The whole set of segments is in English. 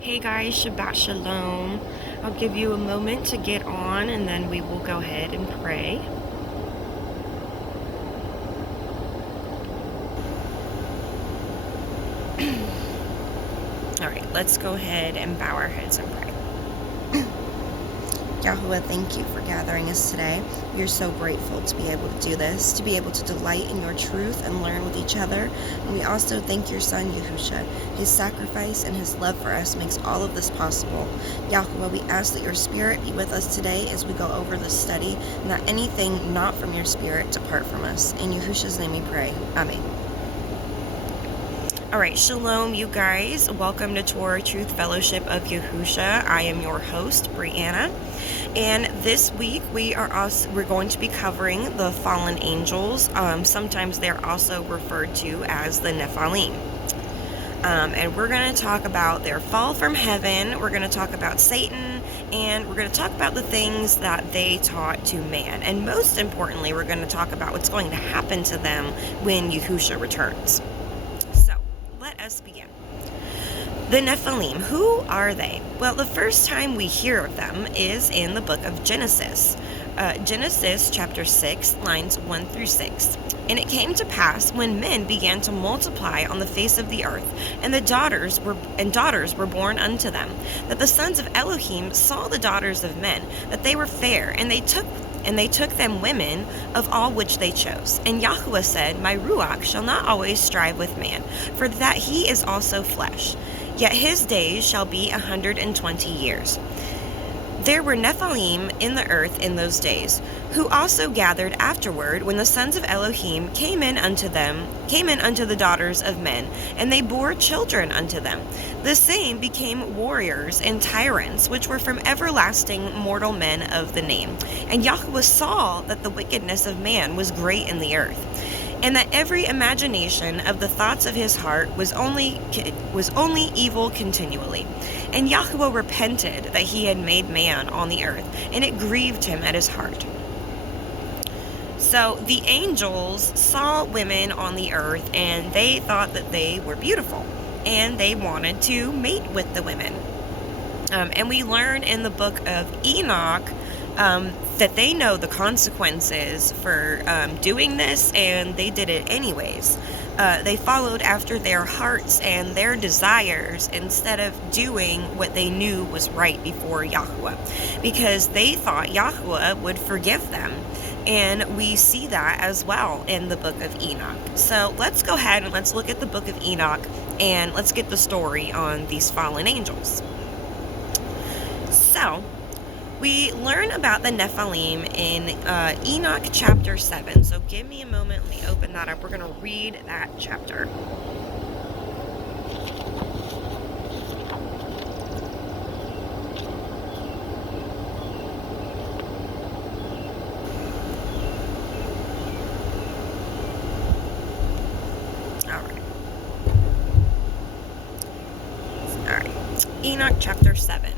Hey guys, Shabbat Shalom. I'll give you a moment to get on and then we will go ahead and pray. Alright, let's go ahead and bow our heads and pray. Yahuwah, thank you for gathering us today. We are so grateful to be able to do this, to be able to delight in your truth and learn with each other. And we also thank your son, Yahusha. His sacrifice and his love for us makes all of this possible. Yahuwah, we ask that your spirit be with us today as we go over this study, and that anything not from your spirit depart from us. In Yahusha's name we pray. Amen. Alright, shalom you guys. Welcome to Torah Truth Fellowship of Yahusha. I am your host, Brianna. And this week we're going to be covering the fallen angels. Sometimes they're also referred to as the Naphaliym. And we're going to talk about their fall from heaven. We're going to talk about Satan, and we're going to talk about the things that they taught to man. And most importantly, we're going to talk about what's going to happen to them when Yahusha returns. Let us begin. The Naphaliym, who are they? Well, the first time we hear of them is in the book of Genesis. Genesis chapter 6, lines 1 through 6. And it came to pass when men began to multiply on the face of the earth, and daughters were born unto them, that the sons of Elohim saw the daughters of men, that they were fair, and they took them women of all which they chose. And Yahuwah said, My Ruach shall not always strive with man, for that he is also flesh. Yet his days shall be 120 years. There were Naphaliym in the earth in those days, who also gathered afterward when the sons of Elohim came in unto the daughters of men, and they bore children unto them. The same became warriors and tyrants, which were from everlasting mortal men of the name. And Yahuwah saw that the wickedness of man was great in the earth, and that every imagination of the thoughts of his heart was only evil continually. And Yahuwah repented that he had made man on the earth, and it grieved him at his heart. So the angels saw women on the earth, and they thought that they were beautiful, and they wanted to mate with the women. And we learn in the book of Enoch that they know the consequences for doing this, and they did it anyways. They followed after their hearts and their desires instead of doing what they knew was right before Yahuwah, because they thought Yahuwah would forgive them. And we see that as well in the book of Enoch. So let's go ahead and let's look at the book of Enoch, and let's get the story on these fallen angels. So we learn about the Naphaliym in Enoch chapter 7. So give me a moment. Let me open that up. We're going to read that chapter. All right. Enoch chapter 7.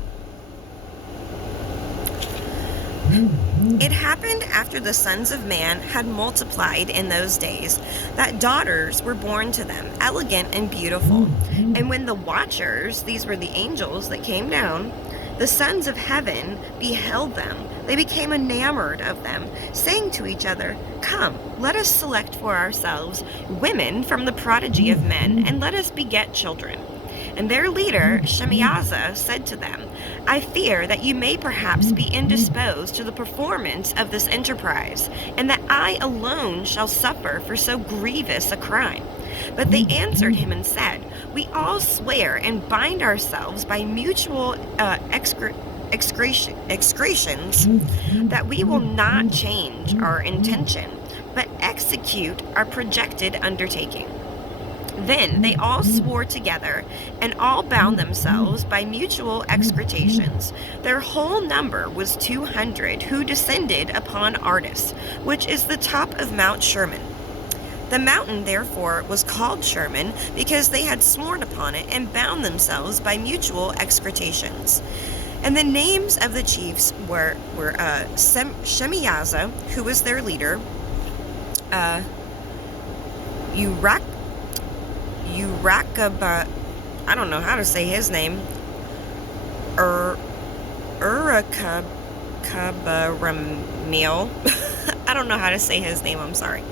It happened after the sons of man had multiplied in those days, that daughters were born to them, elegant and beautiful. And when the watchers, these were the angels that came down, the sons of heaven beheld them, they became enamored of them, saying to each other, Come, let us select for ourselves women from the prodigy of men, and let us beget children. And their leader, Shemiazah, said to them, I fear that you may perhaps be indisposed to the performance of this enterprise, and that I alone shall suffer for so grievous a crime. But they answered him and said, We all swear and bind ourselves by mutual excretions that we will not change our intention, but execute our projected undertaking. Then they all swore together, and all bound themselves by mutual excretations. Their whole number was 200, who descended upon Ardis, which is the top of Mount Sherman. The mountain, therefore, was called Sherman, because they had sworn upon it and bound themselves by mutual excretations. And the names of the chiefs were Shemiazah, who was their leader, Urakaba, I don't know how to say his name, Urakabaramil. I don't know how to say his name, I'm sorry.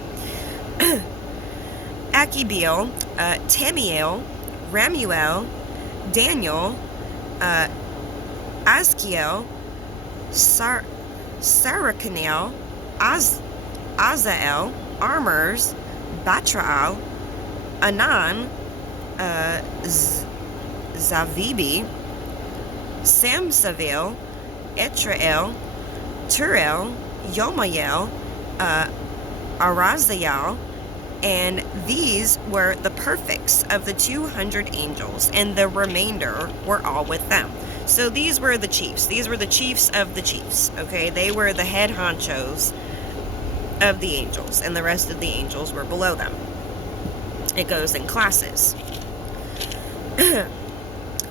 Akibiel, Tamiel, Ramuel, Daniel, Azkiel, Sarakanel, Azael, Armers, Batraal, Anan, Zavibi, Samsavil, Etrael, Turel, Yomael, Arazael, and these were the perfects of the 200 angels, and the remainder were all with them. So these were the chiefs. These were the chiefs of the chiefs, okay? They were the head honchos of the angels, and the rest of the angels were below them. It goes in classes.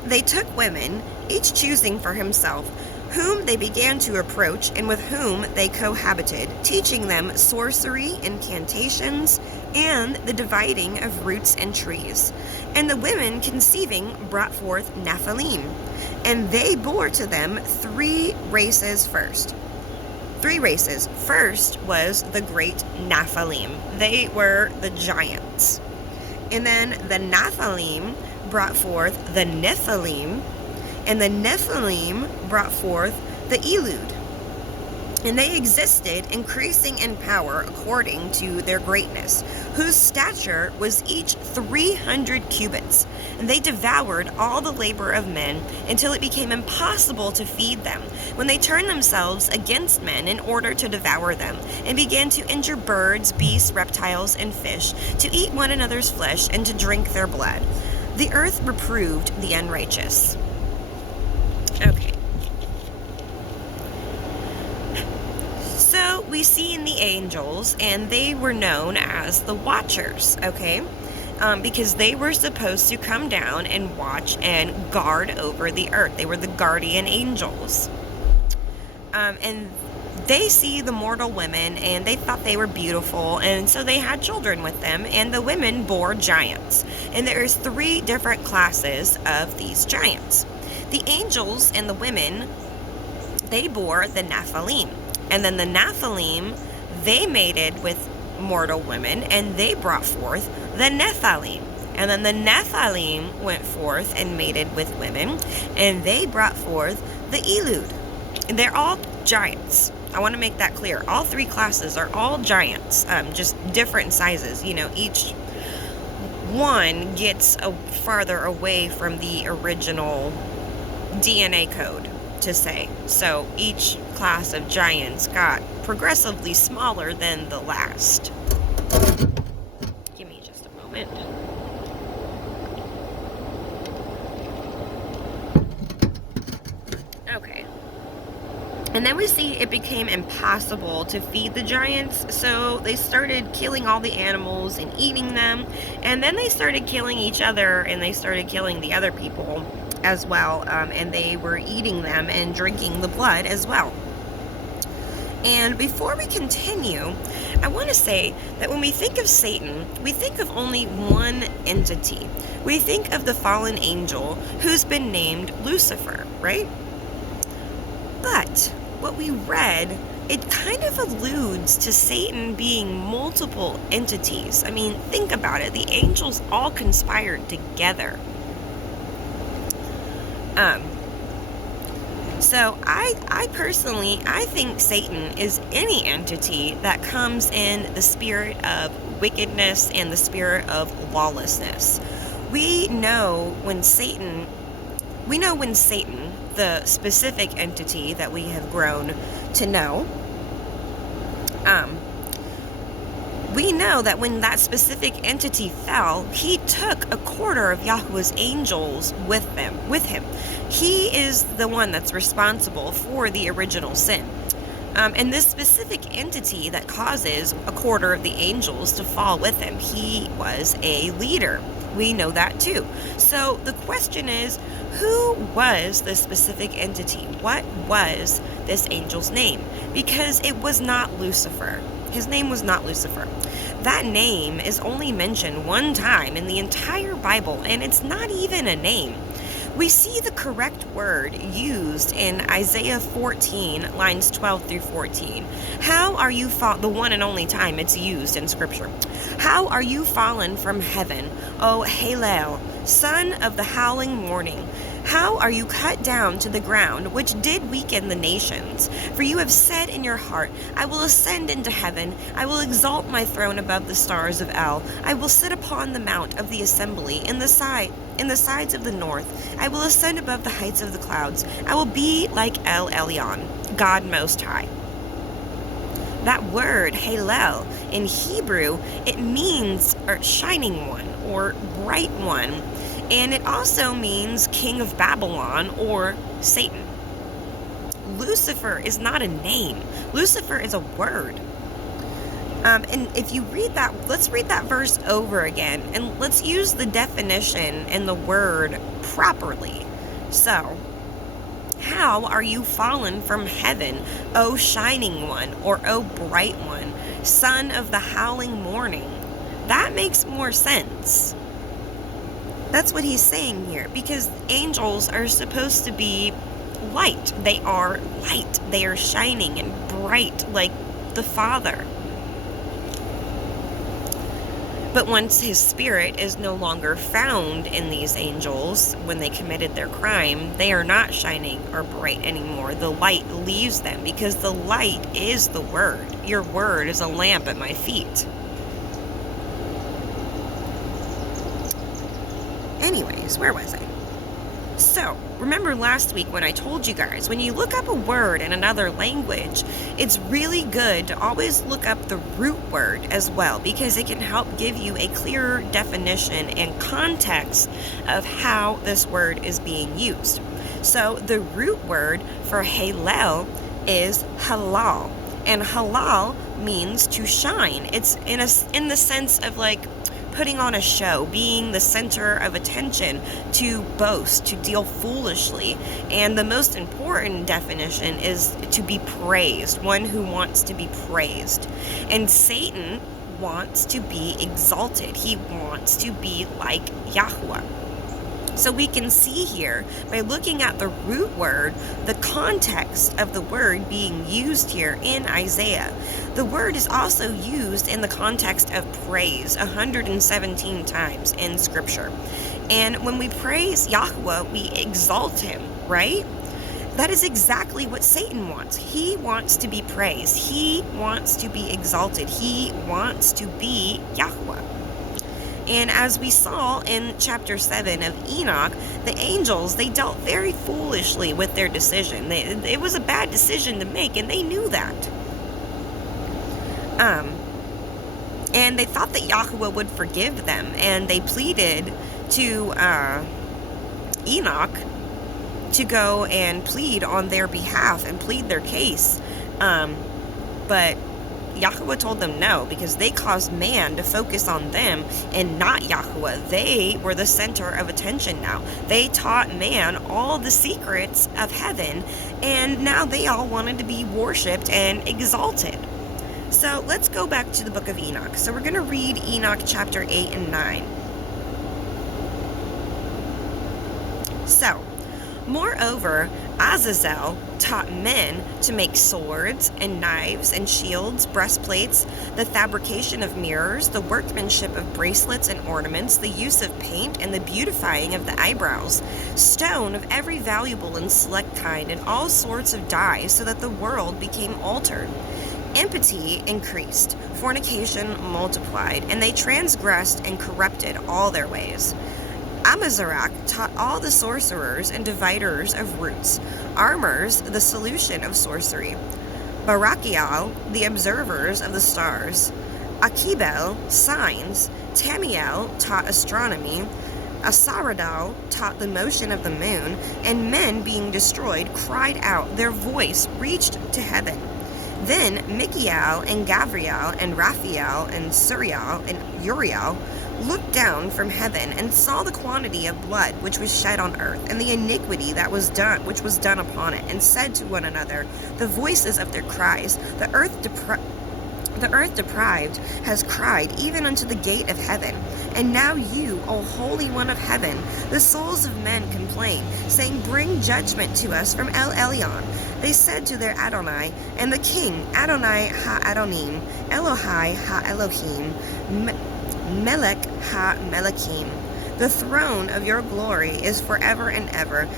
They took women, each choosing for himself, whom they began to approach and with whom they cohabited, teaching them sorcery, incantations, and the dividing of roots and trees. And the women conceiving brought forth Naphaliym, and they bore to them 3 races first. 3 races. First was the great Naphaliym. They were the giants. And then the Naphaliym brought forth the Naphaliym, and the Nephilim brought forth the Elud. And they existed, increasing in power according to their greatness, whose stature was each 300 cubits. And they devoured all the labor of men until it became impossible to feed them, when they turned themselves against men in order to devour them, and began to injure birds, beasts, reptiles, and fish, to eat one another's flesh, and to drink their blood. The earth reproved the unrighteous. Okay. So we see in the angels, and they were known as the Watchers, okay? Because they were supposed to come down and watch and guard over the earth. They were the guardian angels. And they see the mortal women, and they thought they were beautiful, and so they had children with them, and the women bore giants. And there's 3 different classes of these giants. The angels and the women, they bore the Naphaliym. And then the Naphaliym, they mated with mortal women, and they brought forth the Naphaliym. And then the Naphaliym went forth and mated with women, and they brought forth the Elud. And they're all giants. I want to make that clear. All 3 classes are all giants, just different sizes. You know, each one gets farther away from the original DNA code, to say. So each class of giants got progressively smaller than the last. Give me just a moment. Okay. And then we see it became impossible to feed the giants, so they started killing all the animals and eating them, and then they started killing each other, and they started killing the other people as well, and they were eating them and drinking the blood as well. And before we continue, I want to say that when we think of Satan, we think of only one entity. We think of the fallen angel who's been named Lucifer, right? But what we read, it kind of alludes to Satan being multiple entities. I mean, think about it. The angels all conspired together. So I personally, I think Satan is any entity that comes in the spirit of wickedness and the spirit of lawlessness. We know when Satan, the specific entity that we have grown to know, we know that when that specific entity fell, he took a quarter of Yahweh's angels with him. He is the one that's responsible for the original sin. And this specific entity that causes a quarter of the angels to fall with him, he was a leader. We know that too. So the question is, who was this specific entity? What was this angel's name? Because it was not Lucifer. His name was not Lucifer. That name is only mentioned one time in the entire Bible, and it's not even a name. We see the correct word used in Isaiah 14, lines 12 through 14. How are you the one and only time it's used in Scripture. How are you fallen from heaven, O Hallel, son of the howling morning? How are you cut down to the ground, which did weaken the nations? For you have said in your heart, I will ascend into heaven. I will exalt my throne above the stars of El. I will sit upon the mount of the assembly in the sides of the north. I will ascend above the heights of the clouds. I will be like El Elyon, God Most High. That word, Hallel, in Hebrew, it means shining one or bright one. And it also means king of Babylon or Satan. Lucifer is not a name. Lucifer is a word. And if you read that, let's read that verse over again. And let's use the definition and the word properly. So, how are you fallen from heaven, O shining one, or O bright one, son of the howling morning? That makes more sense. That's what he's saying here, because angels are supposed to be light. They are light. They are shining and bright like the Father. But once his spirit is no longer found in these angels, when they committed their crime, they are not shining or bright anymore. The light leaves them, because the light is the word. Your word is a lamp at my feet. Anyways, where was I? So, remember last week when I told you guys, when you look up a word in another language, it's really good to always look up the root word as well, because it can help give you a clearer definition and context of how this word is being used. So, the root word for Hallel is halal, and halal means to shine. It's in the sense of like putting on a show, being the center of attention, to boast, to deal foolishly. And the most important definition is to be praised, one who wants to be praised. And Satan wants to be exalted. He wants to be like Yahweh. So we can see here, by looking at the root word, the context of the word being used here in Isaiah. The word is also used in the context of praise 117 times in Scripture. And when we praise Yahweh, we exalt him, right? That is exactly what Satan wants. He wants to be praised. He wants to be exalted. He wants to be Yahweh. And as we saw in chapter 7 of Enoch, the angels, they dealt very foolishly with their decision. It was a bad decision to make, and they knew that. And they thought that Yahweh would forgive them, and they pleaded to Enoch to go and plead on their behalf and plead their case. But Yahweh told them no, because they caused man to focus on them and not Yahweh. They were the center of attention now. They taught man all the secrets of heaven, and now they all wanted to be worshipped and exalted. So let's go back to the book of Enoch. So we're going to read Enoch chapter 8 and 9. So, moreover, Azazel taught men to make swords and knives and shields, breastplates, the fabrication of mirrors, the workmanship of bracelets and ornaments, the use of paint, and the beautifying of the eyebrows, stone of every valuable and select kind, and all sorts of dyes, so that the world became altered. Impity increased, fornication multiplied, and they transgressed and corrupted all their ways. Amazarach taught all the sorcerers and dividers of roots, armors the solution of sorcery, Barachiel the observers of the stars, Akibel signs, Tamiel taught astronomy, Asaradal taught the motion of the moon, and men being destroyed cried out, their voice reached to heaven. Then Michael and Gavriel and Raphael and Suriel and Uriel looked down from heaven and saw the quantity of blood which was shed on earth, and the iniquity that was done, which was done upon it, and said to one another, the voices of their cries, the earth deprived has cried even unto the gate of heaven, And now you, O Holy One of Heaven, the souls of men complain, saying, Bring judgment to us from El Elyon. They said to their Adonai, and the king, Adonai ha-Adonim, Elohai ha-Elohim, Melech ha-Melechim. The throne of your glory is forever and ever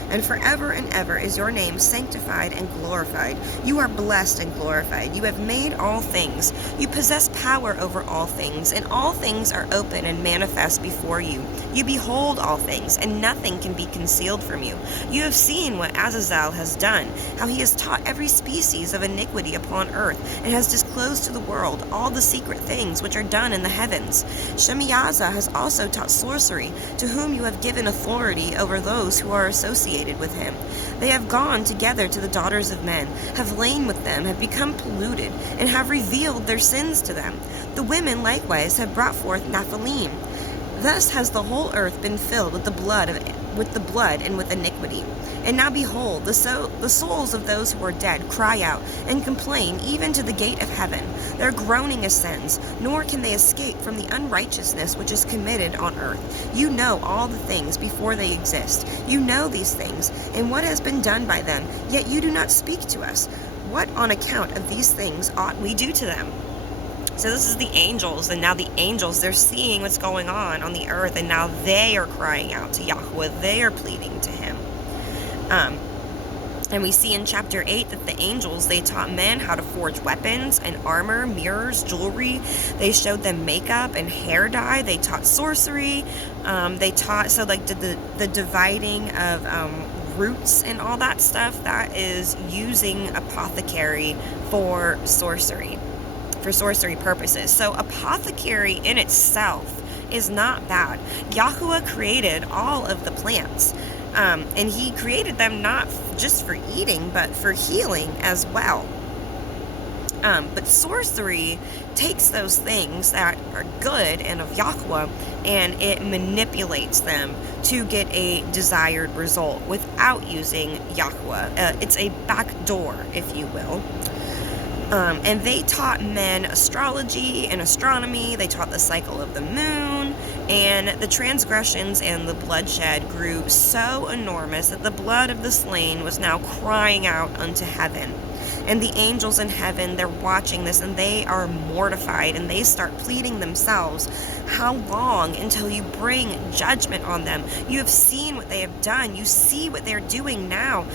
is your name sanctified and glorified. You are blessed and glorified. You have made all things. You possess power over all things, and all things are open and manifest before you. You behold all things, and nothing can be concealed from you. You have seen what Azazel has done, how he has taught every species of iniquity upon earth, and has disclosed to the world all the secret things which are done in the heavens. Shemiyaza has also taught sorcery, to whom you have given authority over those who are associated with him. They have gone together to the daughters of men, have lain with them, have become polluted, and have revealed their sins to them. The women likewise have brought forth Naphaliym. Thus has the whole earth been filled with the blood and with iniquity. And now behold, the souls of those who are dead cry out and complain even to the gate of heaven. Their groaning ascends, nor can they escape from the unrighteousness which is committed on earth. You know all the things before they exist. You know these things, and what has been done by them, yet you do not speak to us. What on account of these things ought we do to them? So this is the angels, and now the angels, they're seeing what's going on the earth, and now they are crying out to Yahweh. They are pleading to him. And we see in chapter 8 that the angels, they taught men how to forge weapons and armor, mirrors, jewelry. They showed them makeup and hair dye. They taught sorcery. They taught, so like the dividing of roots and all that stuff, that is using apothecary for sorcery purposes. So apothecary in itself is not bad. Yahuwah created all of the plants. And he created them not just for eating, but for healing as well. But sorcery takes those things that are good and of Yahweh, and it manipulates them to get a desired result without using Yahweh. It's a back door, if you will. And they taught men astrology and astronomy. They taught the cycle of the moon, and the transgressions and the bloodshed grew so enormous that the blood of the slain was now crying out unto heaven. And the angels in heaven, they're watching this, and they are mortified, and they start pleading themselves, how long until you bring judgment on them? You have seen what they have done. You see what they're doing now.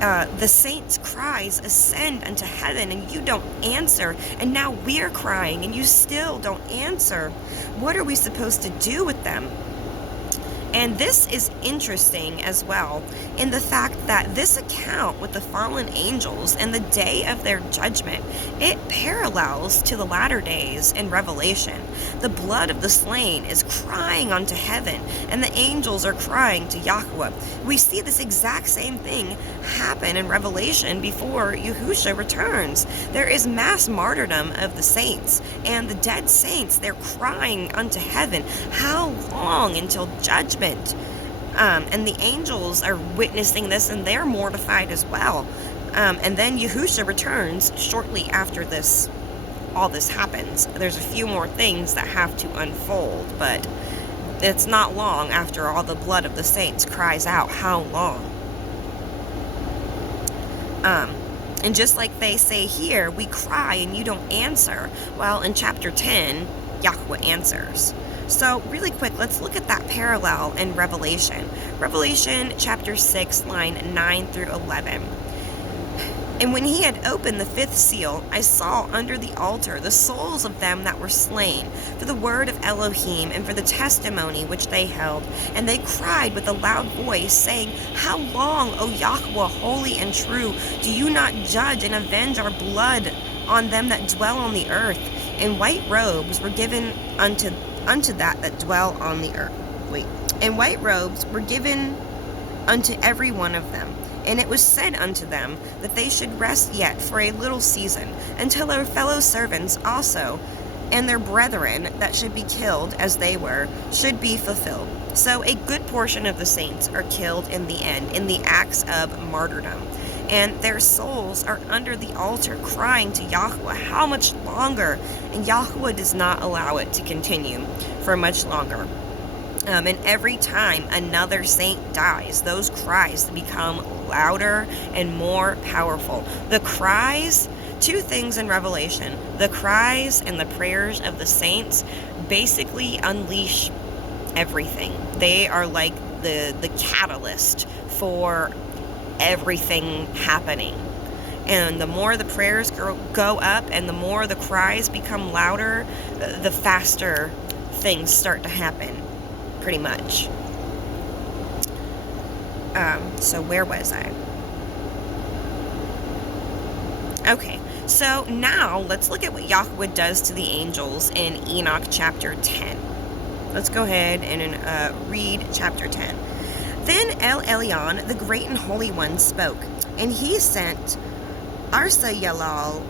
The saints' cries ascend unto heaven, and you don't answer. And now we're crying, and you still don't answer. What are we supposed to do with them? And this is interesting as well in the fact that this account with the fallen angels and the day of their judgment, it parallels to the latter days in Revelation. The blood of the slain is crying unto heaven, and the angels are crying to Yahweh. We see this exact same thing happen in Revelation before Yahusha returns. There is mass martyrdom of the saints, and the dead saints, they're crying unto heaven. How long until judgment? And the angels are witnessing this, and they're mortified as well. And then Yahusha returns shortly after this. All this happens. There's a few more things that have to unfold, but it's not long after all the blood of the saints cries out, how long? And just like they say here, we cry and you don't answer. Well, in chapter 10, Yahweh answers. So really quick, let's look at that parallel in Revelation. Revelation chapter 6, line 9 through 11. And when he had opened the fifth seal, I saw under the altar the souls of them that were slain for the word of Elohim and for the testimony which they held. And they cried with a loud voice, saying, How long, O Yahweh, holy and true, do you not judge and avenge our blood on them that dwell on the earth? And white robes were given unto that dwell on the earth. And white robes were given unto every one of them. And it was said unto them that they should rest yet for a little season, until their fellow servants also, and their brethren that should be killed as they were, should be fulfilled. So a good portion of the saints are killed in the end, in the acts of martyrdom. and their souls are under the altar crying to Yahweh, how much longer? And Yahweh does not allow it to continue for much longer. And every time another saint dies, those cries become louder and more powerful. The cries, two things in Revelation, the cries and the prayers of the saints basically unleash everything. They are like the catalyst for everything happening. And the more the prayers go up and the more the cries become louder, the faster things start to happen, pretty much. So where was I? Okay, so now let's look at what Yahweh does to the angels in Enoch chapter 10. Let's go ahead and read chapter 10. Then El Elyon, the great and holy one, spoke, and he sent Arsayalalir,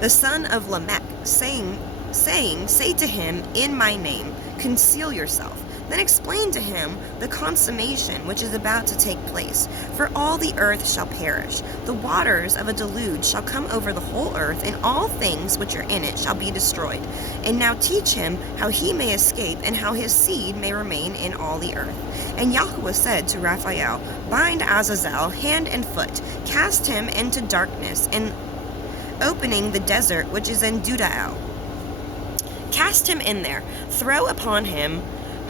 the son of Lamech, saying, say to him in my name, conceal yourself. Then explain to him the consummation which is about to take place. For all the earth shall perish. The waters of a deluge shall come over the whole earth, and all things which are in it shall be destroyed. And now teach him how he may escape, and how his seed may remain in all the earth. And Yahweh said to Raphael, bind Azazel hand and foot, cast him into darkness, and opening the desert which is in Dudael. Cast him in there, throw upon him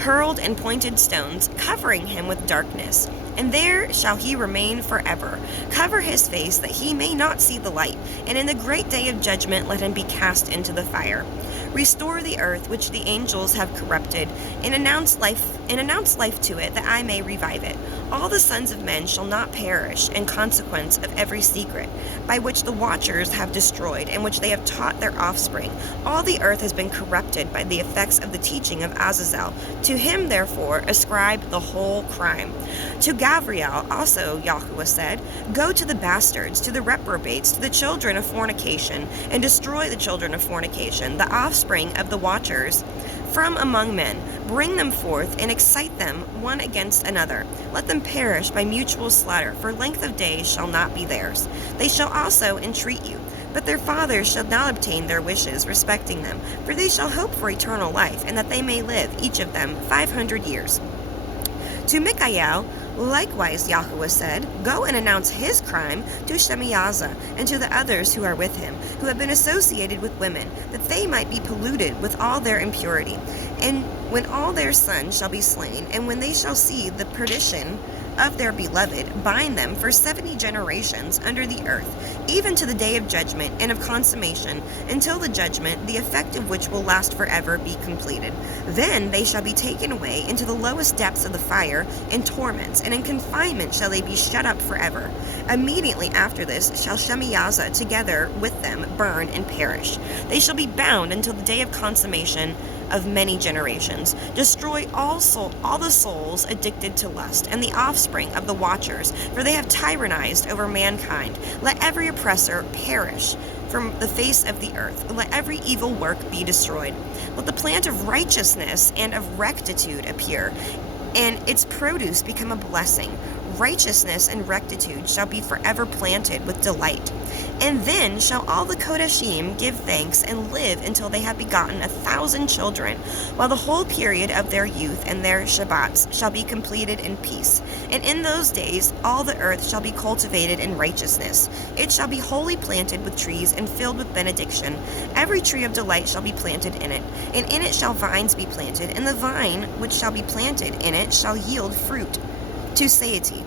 hurled and pointed stones, covering him with darkness. And there shall he remain forever. Cover his face, that he may not see the light. And in the great day of judgment let him be cast into the fire. Restore the earth which the angels have corrupted, and announce life to it, that I may revive it. All the sons of men shall not perish in consequence of every secret, by which the watchers have destroyed, and which they have taught their offspring. All the earth has been corrupted by the effects of the teaching of Azazel. To him, therefore, ascribe the whole crime. To Gabriel also Yahweh said, go to the bastards, to the reprobates, to the children of fornication, and destroy the children of fornication, the offspring of the watchers from among men. Bring them forth and excite them one against another. Let them perish by mutual slaughter, for length of days shall not be theirs. They shall also entreat you, but their fathers shall not obtain their wishes respecting them, for they shall hope for eternal life, and that they may live, each of them, 500 years. To Michael, likewise Yahweh said, go and announce his crime to Shemaiah and to the others who are with him, who have been associated with women, that they might be polluted with all their impurity. And when all their sons shall be slain, and when they shall see the perdition of their beloved, bind them for 70 generations under the earth, even to the day of judgment and of consummation, until the judgment, the effect of which will last forever, be completed. Then they shall be taken away into the lowest depths of the fire, in torments, and in confinement shall they be shut up forever. Immediately after this shall Shemaiah together with them burn and perish. They shall be bound until the day of consummation of many generations. Destroy all the souls addicted to lust, and the offspring of the watchers, for they have tyrannized over mankind. Let every oppressor perish from the face of the earth. Let every evil work be destroyed. Let the plant of righteousness and of rectitude appear, and its produce become a blessing. Righteousness and rectitude shall be forever planted with delight. And then shall all the Kodashim give thanks and live until they have begotten 1,000 children, while the whole period of their youth and their Shabbats shall be completed in peace. And in those days all the earth shall be cultivated in righteousness. It shall be wholly planted with trees and filled with benediction. Every tree of delight shall be planted in it, and in it shall vines be planted, and the vine which shall be planted in it shall yield fruit to satiety.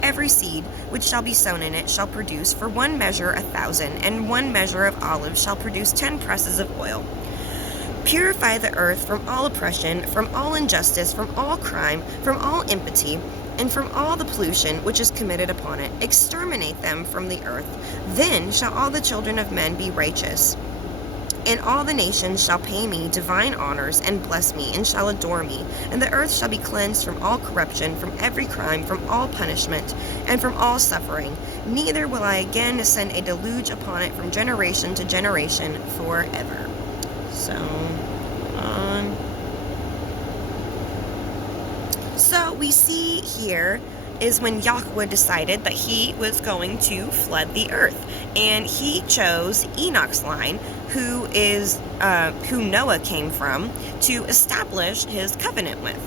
Every seed which shall be sown in it shall produce for 1 measure 1,000, and 1 measure of olives shall produce 10 presses of oil. Purify the earth from all oppression, from all injustice, from all crime, from all impiety, and from all the pollution which is committed upon it. Exterminate them from the earth. Then shall all the children of men be righteous. And all the nations shall pay me divine honors, and bless me, and shall adore me. And the earth shall be cleansed from all corruption, from every crime, from all punishment, and from all suffering. Neither will I again send a deluge upon it from generation to generation forever. So we see here is when Yahweh decided that he was going to flood the earth. And he chose Enoch's line, who Noah came from, to establish his covenant with.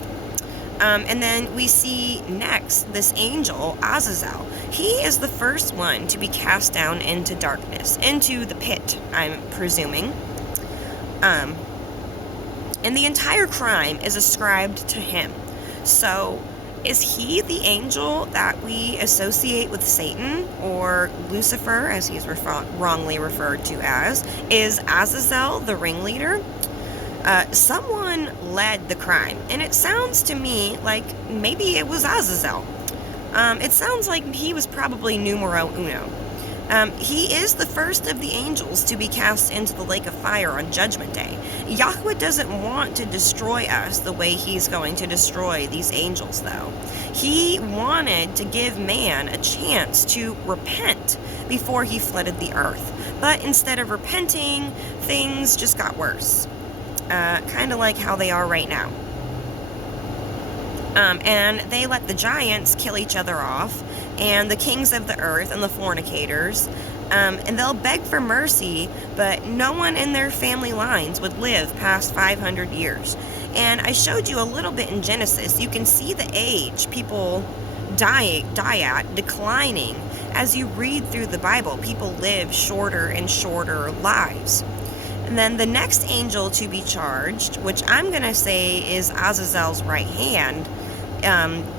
And then we see next this angel, Azazel. He is the first one to be cast down into darkness, into the pit, I'm presuming. And the entire crime is ascribed to him. So, is he the angel that we associate with Satan, or Lucifer, as he's wrongly referred to as? Is Azazel the ringleader? Someone led the crime, and it sounds to me like maybe it was Azazel. It sounds like he was probably numero uno. He is the first of the angels to be cast into the lake of fire on Judgment Day. Yahweh doesn't want to destroy us the way he's going to destroy these angels, though. He wanted to give man a chance to repent before he flooded the earth. But instead of repenting, things just got worse. Kind of like how they are right now. And they let the giants kill each other off, and the kings of the earth and the fornicators, and they'll beg for mercy, but no one in their family lines would live past 500 years. And I showed you a little bit in Genesis. You can see the age people die at declining. As you read through the Bible, people live shorter and shorter lives. And then the next angel to be charged, which I'm going to say is Azazel's right hand,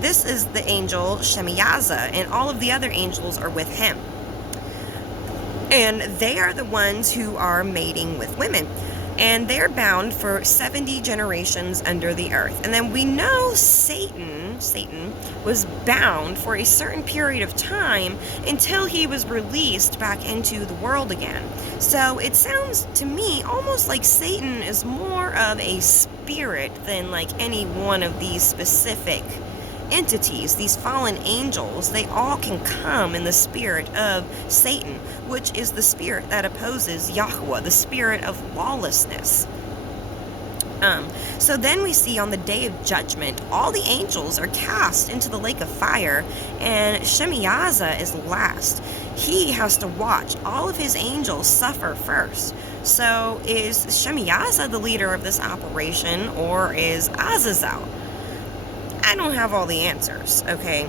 this is the angel Shemiyaza, and all of the other angels are with him. And they are the ones who are mating with women. And they're bound for 70 generations under the earth. And then we know Satan was bound for a certain period of time until he was released back into the world again. So it sounds to me almost like Satan is more of a spirit than like any one of these specific entities, these fallen angels. They all can come in the spirit of Satan, which is the spirit that opposes Yahweh, the spirit of lawlessness. So then we see on the day of judgment, all the angels are cast into the lake of fire, and Shemiyaza is last. He has to watch all of his angels suffer first. So is Shemiyaza the leader of this operation, or is Azazel? I don't have all the answers, okay?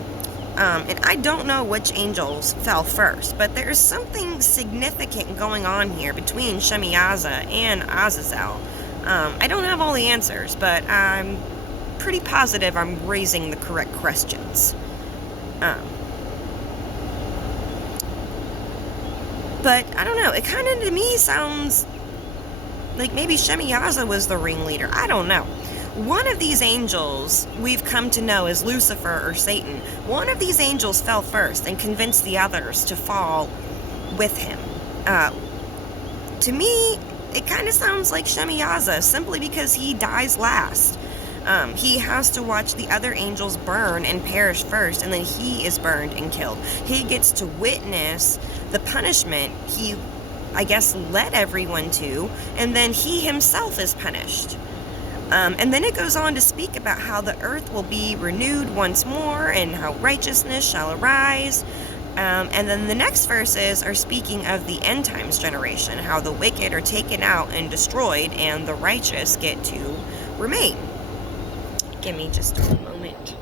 And I don't know which angels fell first, but there's something significant going on here between Shemiyaza and Azazel. I don't have all the answers, but I'm pretty positive I'm raising the correct questions. But I don't know, it kind of to me sounds like maybe Shemiyaza was the ringleader. I don't know. One of these angels we've come to know as Lucifer or Satan. One of these angels fell first and convinced the others to fall with him. To me, it kind of sounds like Shemiyaza, simply because he dies last. He has to watch the other angels burn and perish first, and then he is burned and killed. He gets to witness the punishment he, I guess, led everyone to, and then he himself is punished. And then it goes on to speak about how the earth will be renewed once more and how righteousness shall arise. And then the next verses are speaking of the end times generation, how the wicked are taken out and destroyed and the righteous get to remain. Give me just a moment.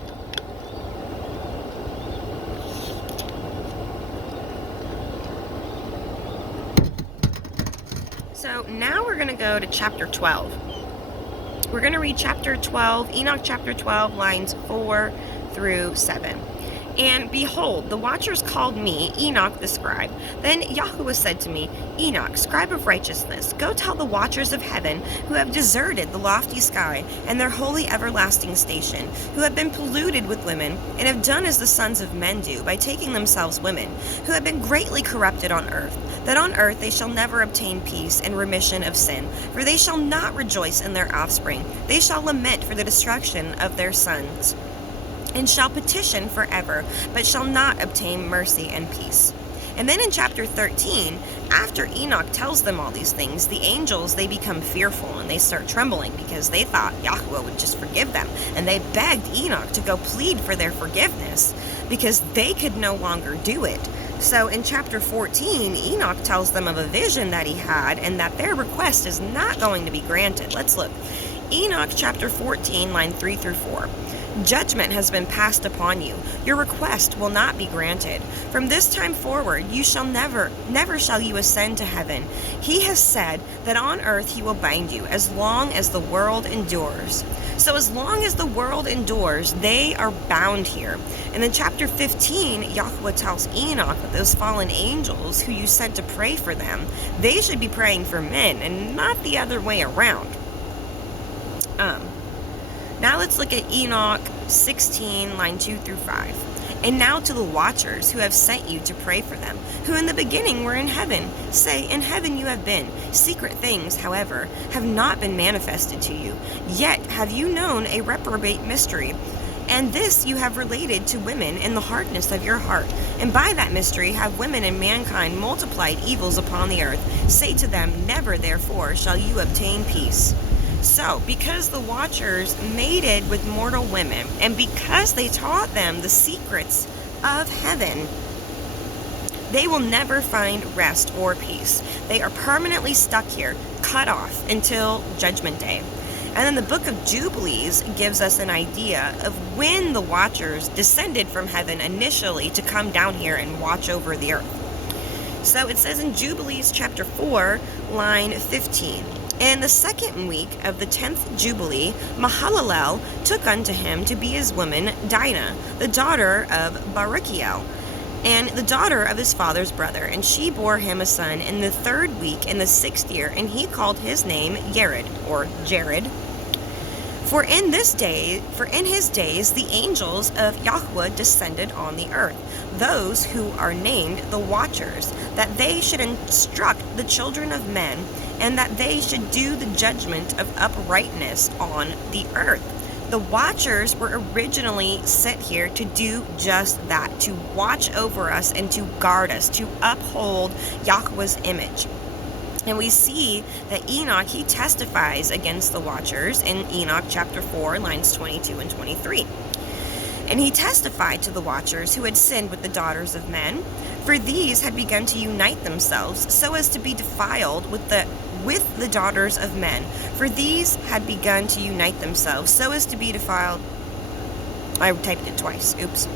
So now we're going to go to chapter 12. We're going to read chapter 12, Enoch chapter 12, lines 4 through 7. And behold, the watchers called me, Enoch the scribe. Then Yahweh said to me, Enoch, scribe of righteousness, go tell the watchers of heaven, who have deserted the lofty sky and their holy everlasting station, who have been polluted with women, and have done as the sons of men do, by taking themselves women, who have been greatly corrupted on earth, that on earth they shall never obtain peace and remission of sin, for they shall not rejoice in their offspring, they shall lament for the destruction of their sons, and shall petition forever, but shall not obtain mercy and peace. And then in chapter 13, after Enoch tells them all these things, the angels, they become fearful and they start trembling because they thought Yahweh would just forgive them. And they begged Enoch to go plead for their forgiveness because they could no longer do it. So in chapter 14, Enoch tells them of a vision that he had and that their request is not going to be granted. Let's look. Enoch chapter 14, line 3 through 4. Judgment has been passed upon you. Your request will not be granted. From this time forward, you shall never shall you ascend to heaven. He has said that on earth he will bind you as long as the world endures. So as long as the world endures, they are bound here. And in chapter 15, Yahweh tells Enoch that those fallen angels who you sent to pray for them, they should be praying for men and not the other way around. Now let's look at Enoch 16, line 2 through 5. And now to the watchers who have sent you to pray for them, who in the beginning were in heaven, say, in heaven you have been. Secret things, however, have not been manifested to you. Yet have you known a reprobate mystery. And this you have related to women in the hardness of your heart. And by that mystery have women and mankind multiplied evils upon the earth. Say to them, never therefore shall you obtain peace. So, because the watchers mated with mortal women, and because they taught them the secrets of heaven, they will never find rest or peace. They are permanently stuck here, cut off until Judgment Day. And then the book of Jubilees gives us an idea of when the watchers descended from heaven initially to come down here and watch over the earth. So it says in Jubilees chapter 4, line 15. In the second week of the 10th Jubilee, Mahalalel took unto him to be his woman Dinah, the daughter of Baruchiel, and the daughter of his father's brother. And she bore him a son in the 3rd week in the 6th year, and he called his name Jared, or Jared. For in his days the angels of Yahweh descended on the earth, those who are named the watchers, that they should instruct the children of men, and that they should do the judgment of uprightness on the earth. The watchers were originally sent here to do just that, to watch over us and to guard us, to uphold Yahweh's image. And we see that Enoch, he testifies against the watchers in Enoch chapter 4, lines 22 and 23. And he testified to the watchers who had sinned with the daughters of men, for these had begun to unite themselves so as to be defiled with the daughters of men. For these had begun to unite themselves so as to be defiled. I typed it twice. Oops.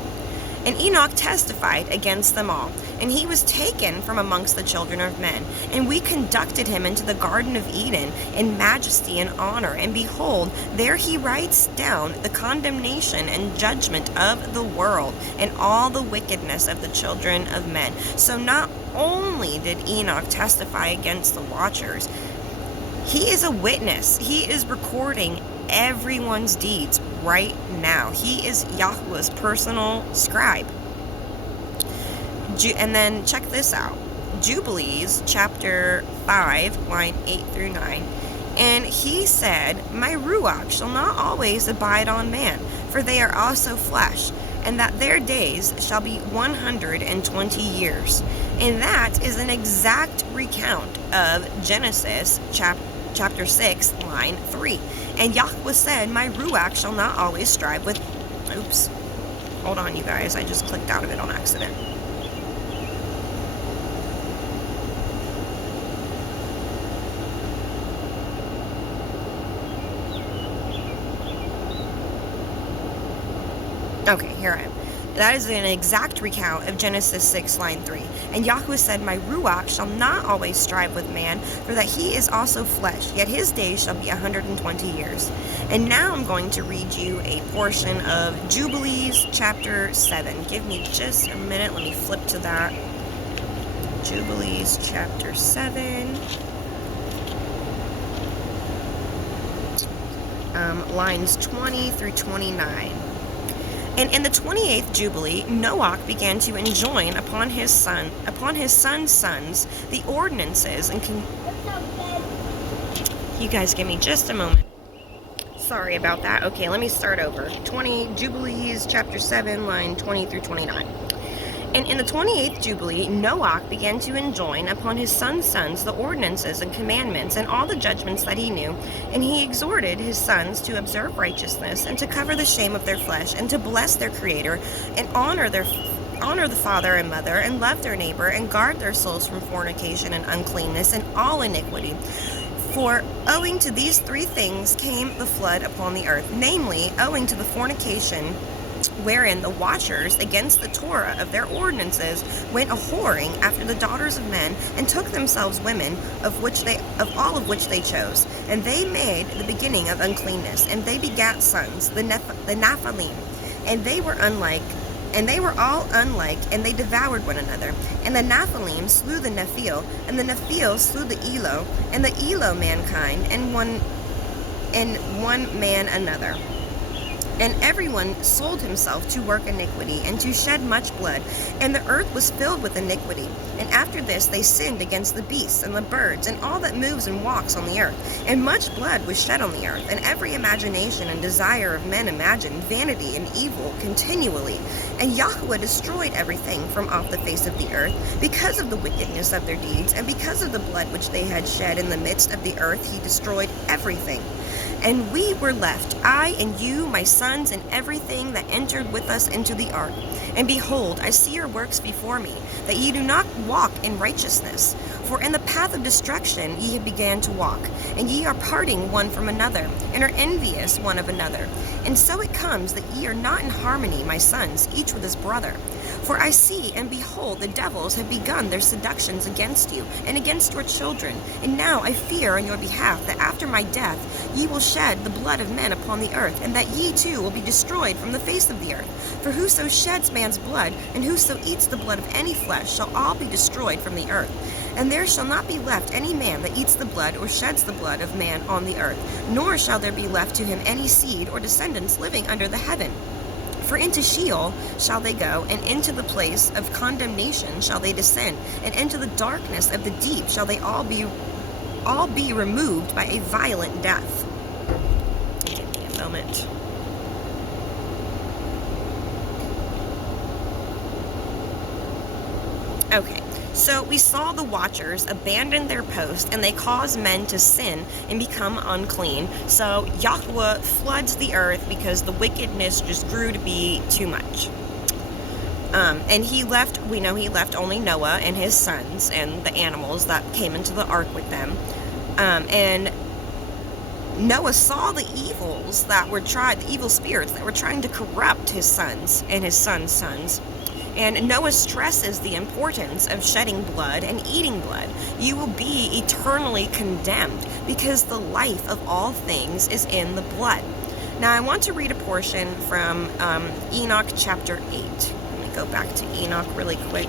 And Enoch testified against them all, and he was taken from amongst the children of men. And we conducted him into the Garden of Eden in majesty and honor. And behold, there he writes down the condemnation and judgment of the world and all the wickedness of the children of men. So not only did Enoch testify against the watchers, he is a witness. He is recording everyone's deeds right now. He is Yahweh's personal scribe. And then check this out. Jubilees chapter 5, line 8 through 9. And he said, my Ruach shall not always abide on man, for they are also flesh, and that their days shall be 120 years. And that is an exact recount of Genesis chapter 6, line 3. And Yahweh said, my Ruach shall not always strive with... Oops. Hold on, you guys. I just clicked out of it on accident. Okay, here I am. That is an exact recount of Genesis 6, line 3. And Yahweh said, my Ruach shall not always strive with man, for that he is also flesh, yet his days shall be 120 years. And now I'm going to read you a portion of Jubilees chapter 7. Give me just a minute. Let me flip to that. Jubilees chapter 7. Lines 20 through 29. And in the 28th Jubilee, Noah began to enjoin upon his son's sons, the ordinances and You guys give me just a moment. Sorry about that. Okay, let me start over. Jubilees chapter 7, line 20 through 29. And in the 28th Jubilee, Noah began to enjoin upon his son's sons the ordinances and commandments and all the judgments that he knew. And he exhorted his sons to observe righteousness and to cover the shame of their flesh and to bless their Creator and honor the father and mother and love their neighbor and guard their souls from fornication and uncleanness and all iniquity. For owing to these three things came the flood upon the earth, namely, owing to the fornication wherein the watchers against the Torah of their ordinances went a-whoring after the daughters of men, and took themselves women of all of which they chose. And they made the beginning of uncleanness, and they begat sons, the Naphaliym, and they were all unlike, and they devoured one another. And the Naphaliym slew the Naphil, and the Naphil slew the Elo, and the Elo mankind, and one man another. And everyone sold himself to work iniquity, and to shed much blood, and the earth was filled with iniquity. And after this they sinned against the beasts and the birds, and all that moves and walks on the earth. And much blood was shed on the earth, and every imagination and desire of men imagined vanity and evil continually. And Yahweh destroyed everything from off the face of the earth, because of the wickedness of their deeds, and because of the blood which they had shed in the midst of the earth, he destroyed everything. And we were left, I and you, my sons, and everything that entered with us into the ark. And behold, I see your works before me, that ye do not walk in righteousness. For in the path of destruction ye have began to walk, and ye are parting one from another, and are envious one of another. And so it comes that ye are not in harmony, my sons, each with his brother. For I see, and behold, the devils have begun their seductions against you, and against your children. And now I fear on your behalf that after my death ye will shed the blood of men upon the earth, and that ye too will be destroyed from the face of the earth. For whoso sheds man's blood, and whoso eats the blood of any flesh, shall all be destroyed from the earth. And there shall not be left any man that eats the blood or sheds the blood of man on the earth, nor shall there be left to him any seed or descendants living under the heaven. For into Sheol shall they go, and into the place of condemnation shall they descend, and into the darkness of the deep shall they all be removed by a violent death. Give me a moment. Okay. So we saw the watchers abandon their post, and they caused men to sin and become unclean. So Yahweh floods the earth because the wickedness just grew to be too much. And he left only Noah and his sons and the animals that came into the ark with them. And Noah saw the evil spirits that were trying to corrupt his sons and his sons' sons. And Noah stresses the importance of shedding blood and eating blood. You will be eternally condemned because the life of all things is in the blood. Now I want to read a portion from Enoch chapter 8. Let me go back to Enoch really quick.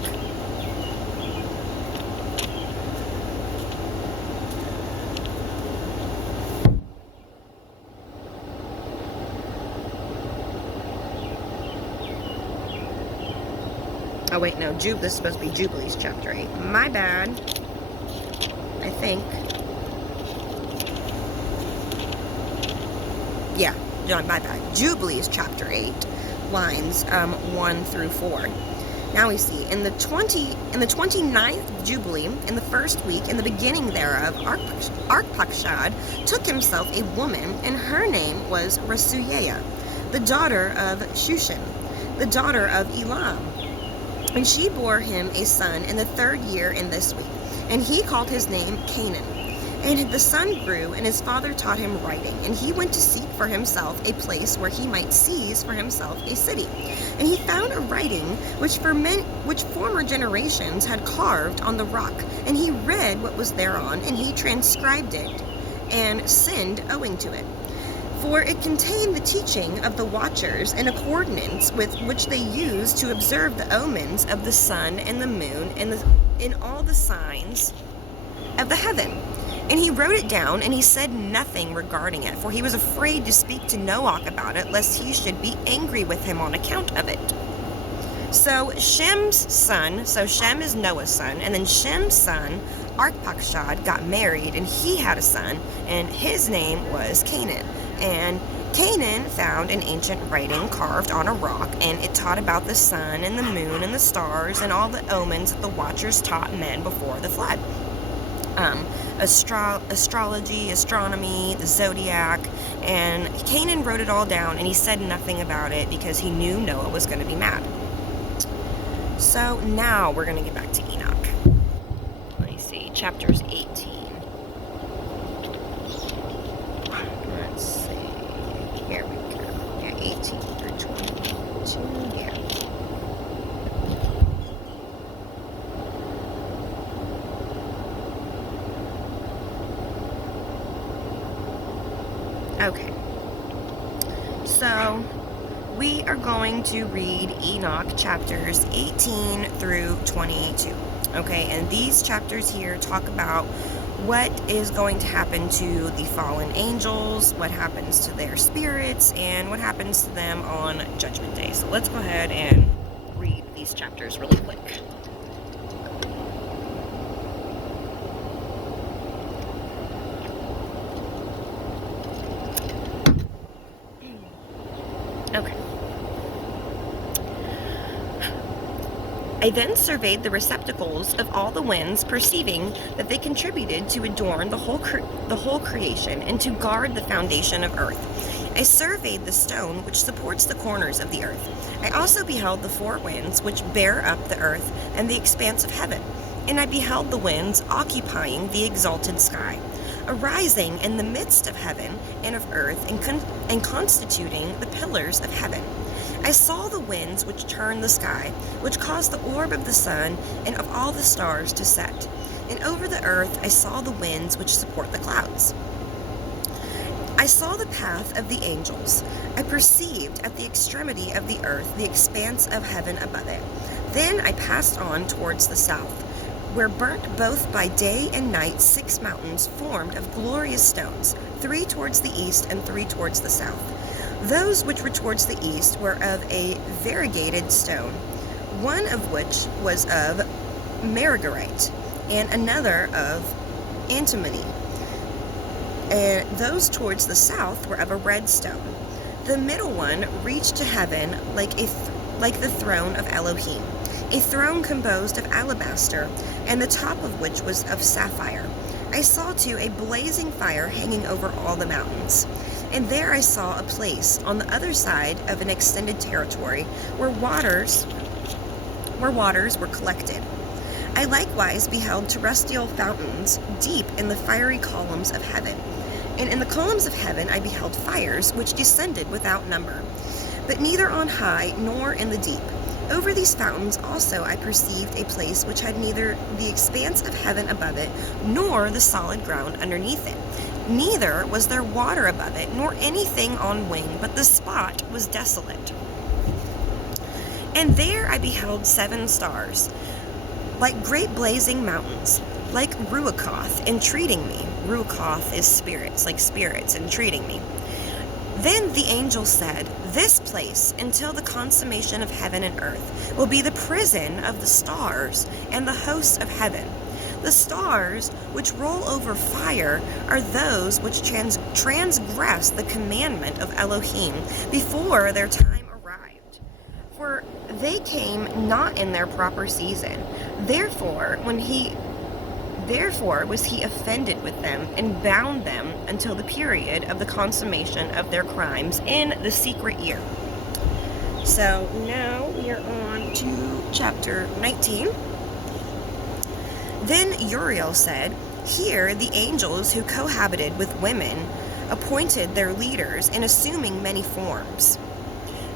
Oh wait, no, this is supposed to be Jubilees chapter 8. My bad. I think. Yeah, no, my bad. Jubilees chapter 8, lines 1 through 4. Now we see, in the 29th Jubilee, in the first week, in the beginning thereof, Arpachshad took himself a woman, and her name was Rasuiah, the daughter of Shushan, the daughter of Elam. And she bore him a son in the 3rd year in this week, and he called his name Canaan. And the son grew, and his father taught him writing, and he went to seek for himself a place where he might seize for himself a city. And he found a writing which former generations had carved on the rock, and he read what was thereon, and he transcribed it, and sinned owing to it. For it contained the teaching of the watchers in accordance with which they used to observe the omens of the sun and the moon and in all the signs of the heaven. And he wrote it down, and he said nothing regarding it, for he was afraid to speak to Noah about it, lest he should be angry with him on account of it. So Shem is Noah's son, and then Shem's son, Arpachshad, got married, and he had a son, and his name was Canaan. And Canaan found an ancient writing carved on a rock, and it taught about the sun and the moon and the stars and all the omens that the watchers taught men before the flood. Astrology, astronomy, the zodiac, and Canaan wrote it all down, and he said nothing about it because he knew Noah was going to be mad. So now we're going to get back to Enoch. Let me see, chapters 18. Let's see, here we go. Yeah, 18 through 22, yeah. Okay, so we are going to read Enoch chapters 18 through 22. Okay, and these chapters here talk about what is going to happen to the fallen angels, what happens to their spirits, and what happens to them on Judgment Day. So let's go ahead and read these chapters really quick. Okay. I then surveyed the receptacles of all the winds, perceiving that they contributed to adorn the whole creation and to guard the foundation of earth. I surveyed the stone which supports the corners of the earth. I also beheld the four winds which bear up the earth and the expanse of heaven. And I beheld the winds occupying the exalted sky, arising in the midst of heaven and of earth, and constituting the pillars of heaven. I saw the winds which turn the sky, which cause the orb of the sun and of all the stars to set. And over the earth I saw the winds which support the clouds. I saw the path of the angels. I perceived at the extremity of the earth the expanse of heaven above it. Then I passed on towards the south, where burnt both by day and night 6 mountains formed of glorious stones, 3 towards the east and 3 towards the south. Those which were towards the east were of a variegated stone, one of which was of margarite, and another of antimony. And those towards the south were of a red stone. The middle one reached to heaven like the throne of Elohim, a throne composed of alabaster, and the top of which was of sapphire. I saw too a blazing fire hanging over all the mountains. And there I saw a place on the other side of an extended territory where waters were collected. I likewise beheld terrestrial fountains deep in the fiery columns of heaven. And in the columns of heaven I beheld fires which descended without number, but neither on high nor in the deep. Over these fountains also I perceived a place which had neither the expanse of heaven above it, nor the solid ground underneath it. Neither was there water above it, nor anything on wing, but the spot was desolate. And there I beheld 7 stars, like great blazing mountains, like Ruachoth, entreating me. Ruachoth is spirits, like spirits entreating me. Then the angel said, "This place, until the consummation of heaven and earth, will be the prison of the stars and the hosts of heaven. The stars which roll over fire are those which transgress the commandment of Elohim before their time arrived. For they came not in their proper season. Therefore was he offended with them and bound them until the period of the consummation of their crimes in the secret year." So now we are on to chapter 19. Then Uriel said, "Here the angels who cohabited with women appointed their leaders in assuming many forms,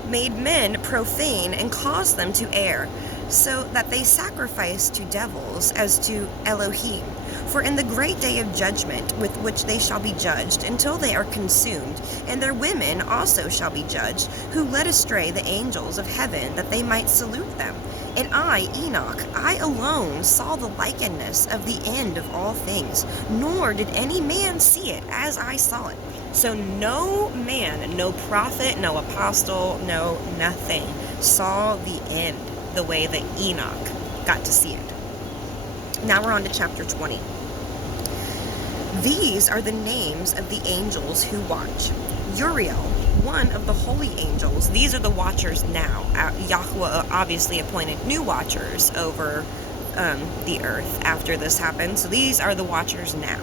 made men profane and caused them to err, so that they sacrificed to devils as to Elohim. For in the great day of judgment with which they shall be judged until they are consumed, and their women also shall be judged, who led astray the angels of heaven that they might salute them. And I, Enoch, I alone saw the likeness of the end of all things, nor did any man see it as I saw it." So no man, no prophet, no apostle, no nothing saw the end the way that Enoch got to see it. Now we're on to chapter 20. These are the names of the angels who watch: Uriel, one of the holy angels. These are the watchers now. Yahweh obviously appointed new watchers over the earth after this happened. So these are the watchers now.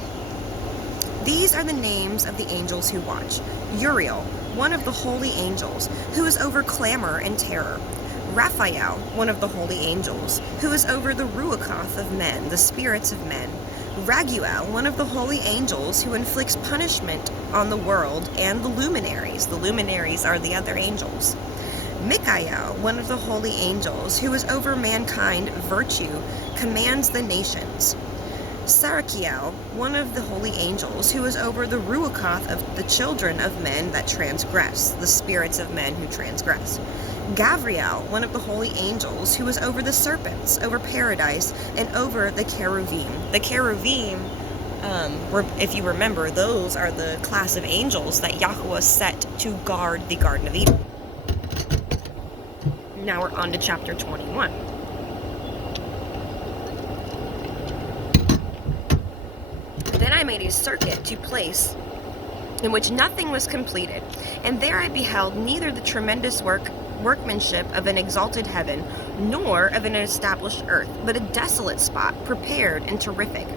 These are the names of the angels who watch. Uriel, one of the holy angels, who is over clamor and terror. Raphael, one of the holy angels, who is over the ruachoth of men, the spirits of men. Raguel, one of the holy angels, who inflicts punishment on the world, and the luminaries. The luminaries are the other angels. Michael, one of the holy angels, who is over mankind, virtue, commands the nations. Sarakiel, one of the holy angels, who is over the ruachoth of the children of men that transgress, the spirits of men who transgress. Gavriel, one of the holy angels, who is over the serpents, over paradise, and over the cherubim. The cherubim, if you remember, those are the class of angels that Yahweh set to guard the Garden of Eden. Now we're on to chapter 21. Then I made a circuit to place in which nothing was completed, and there I beheld neither the tremendous workmanship of an exalted heaven, nor of an established earth, but a desolate spot, prepared and terrific.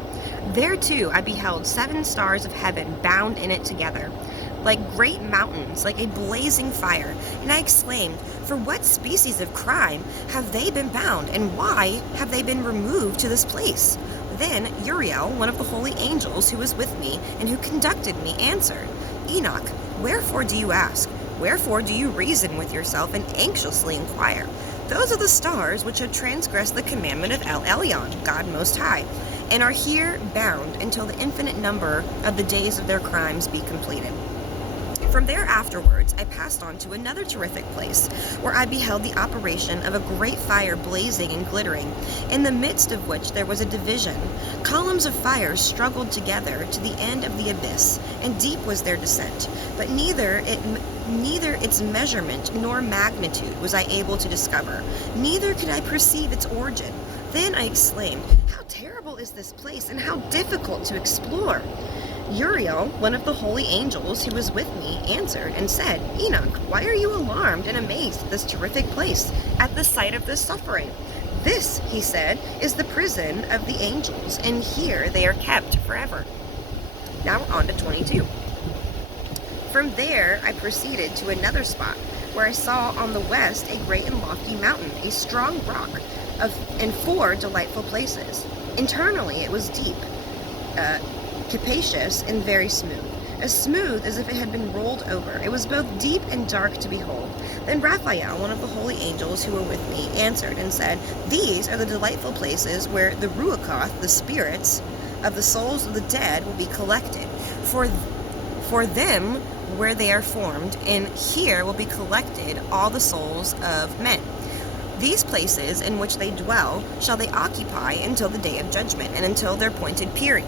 There too I beheld 7 stars of heaven bound in it together, like great mountains, like a blazing fire. And I exclaimed, for what species of crime have they been bound, and why have they been removed to this place? Then Uriel, one of the holy angels who was with me, and who conducted me, answered, Enoch, wherefore do you ask? Wherefore do you reason with yourself, and anxiously inquire? Those are the stars which have transgressed the commandment of El Elyon, God Most High, and are here bound until the infinite number of the days of their crimes be completed. From there afterwards I passed on to another terrific place, where I beheld the operation of a great fire blazing and glittering, in the midst of which there was a division. Columns of fire struggled together to the end of the abyss, and deep was their descent, but neither its measurement nor magnitude was I able to discover, neither could I perceive its origin. Then I exclaimed, how terrible is this place, and how difficult to explore! Uriel, one of the holy angels who was with me, answered and said, Enoch, why are you alarmed and amazed at this terrific place, at the sight of this suffering? This, he said, is the prison of the angels, and here they are kept forever. Now we're on to 22. From there I proceeded to another spot, where I saw on the west a great and lofty mountain, a strong rock, and 4 delightful places. Internally it was deep, capacious, and very smooth as if it had been rolled over. It was both deep and dark to behold. Then Raphael, one of the holy angels who were with me, answered and said, These are the delightful places where the ruachoth, the spirits of the souls of the dead, will be collected. For them where they are formed, and here will be collected all the souls of men. These places in which they dwell shall they occupy until the day of judgment, and until their appointed period.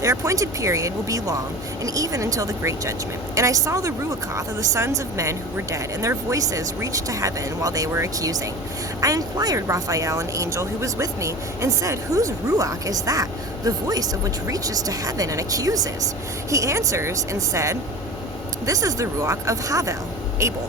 Their appointed period will be long, and even until the great judgment. And I saw the ruachoth of the sons of men who were dead, and their voices reached to heaven while they were accusing. I inquired Raphael, an angel who was with me, and said, Whose ruach is that, the voice of which reaches to heaven and accuses? He answers and said, This is the ruach of Abel,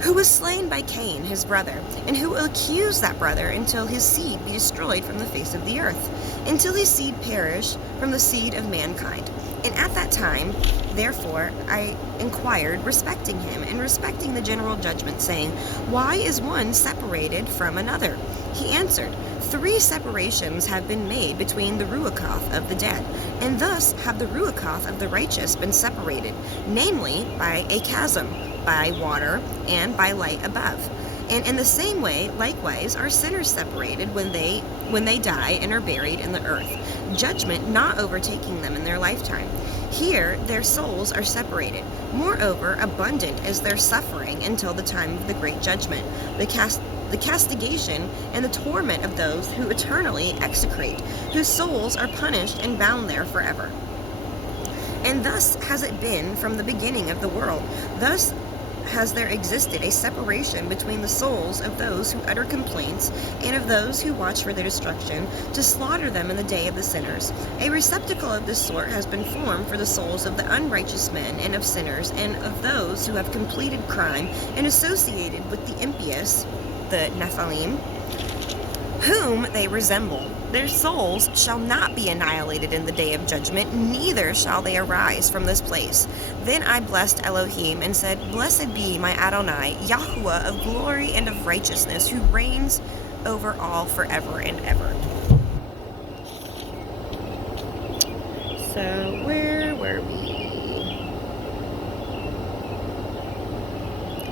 who was slain by Cain, his brother, and who will accuse that brother until his seed be destroyed from the face of the earth, until his seed perish from the seed of mankind. And at that time, therefore, I inquired respecting him, and respecting the general judgment, saying, Why is one separated from another? He answered, 3 separations have been made between the ruachoth of the dead, and thus have the ruachoth of the righteous been separated, namely by a chasm, by water, and by light above. And in the same way, likewise, are sinners separated when they die and are buried in the earth, judgment not overtaking them in their lifetime. Here their souls are separated. Moreover, abundant is their suffering until the time of the great judgment, the castigation and the torment of those who eternally execrate, whose souls are punished and bound there forever. And thus has it been from the beginning of the world. Thus has there existed a separation between the souls of those who utter complaints and of those who watch for their destruction, to slaughter them in the day of the sinners. A receptacle of this sort has been formed for the souls of the unrighteous men and of sinners, and of those who have completed crime and associated with the impious, the Naphaliym, whom they resemble. Their souls shall not be annihilated in the day of judgment, neither shall they arise from this place. Then I blessed Elohim and said, Blessed be my Adonai, Yahuwah of glory and of righteousness, who reigns over all forever and ever. So where were we?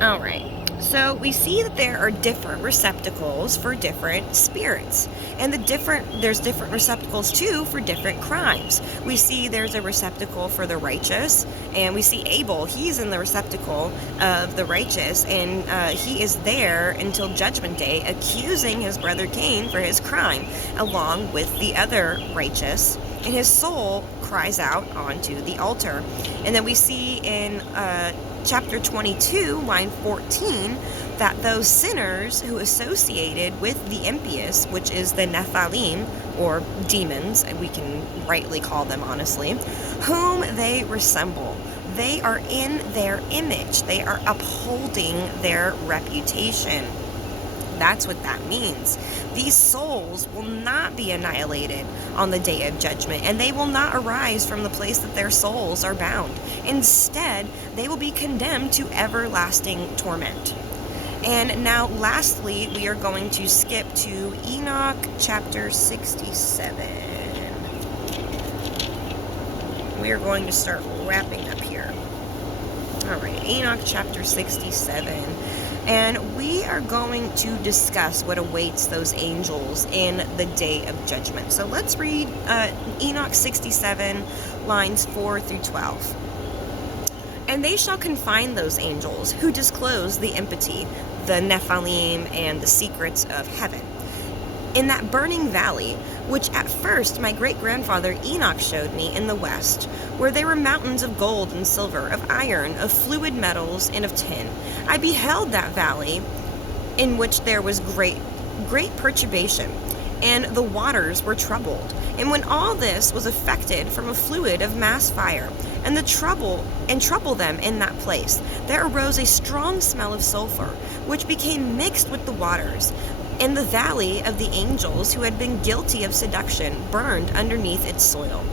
All right. So we see that there are different receptacles for different spirits, and there's different receptacles too for different crimes. We see there's a receptacle for the righteous, and we see Abel, he's in the receptacle of the righteous, and he is there until Judgment Day, accusing his brother Cain for his crime, along with the other righteous, and his soul cries out onto the altar. And then we see in chapter 22, line 14, that those sinners who associated with the impious, which is the Naphaliym, or demons, we can rightly call them honestly, whom they resemble. They are in their image. They are upholding their reputation. That's what that means. These souls will not be annihilated on the day of judgment, and they will not arise from the place that their souls are bound. Instead, they will be condemned to everlasting torment. And now, lastly, we are going to skip to Enoch chapter 67. We are going to start wrapping up here. All right, Enoch chapter 67. And we are going to discuss what awaits those angels in the day of judgment. So let's read Enoch 67, lines 4 through 12. And they shall confine those angels who disclose the impiety, the Naphaliym, and the secrets of heaven, in that burning valley, which at first my great-grandfather Enoch showed me in the west, where there were mountains of gold and silver, of iron, of fluid metals, and of tin. I beheld that valley, in which there was great perturbation, and the waters were troubled. And when all this was affected from a fluid of mass fire, and trouble them in that place, there arose a strong smell of sulfur, which became mixed with the waters. And the valley of the angels who had been guilty of seduction burned underneath its soil.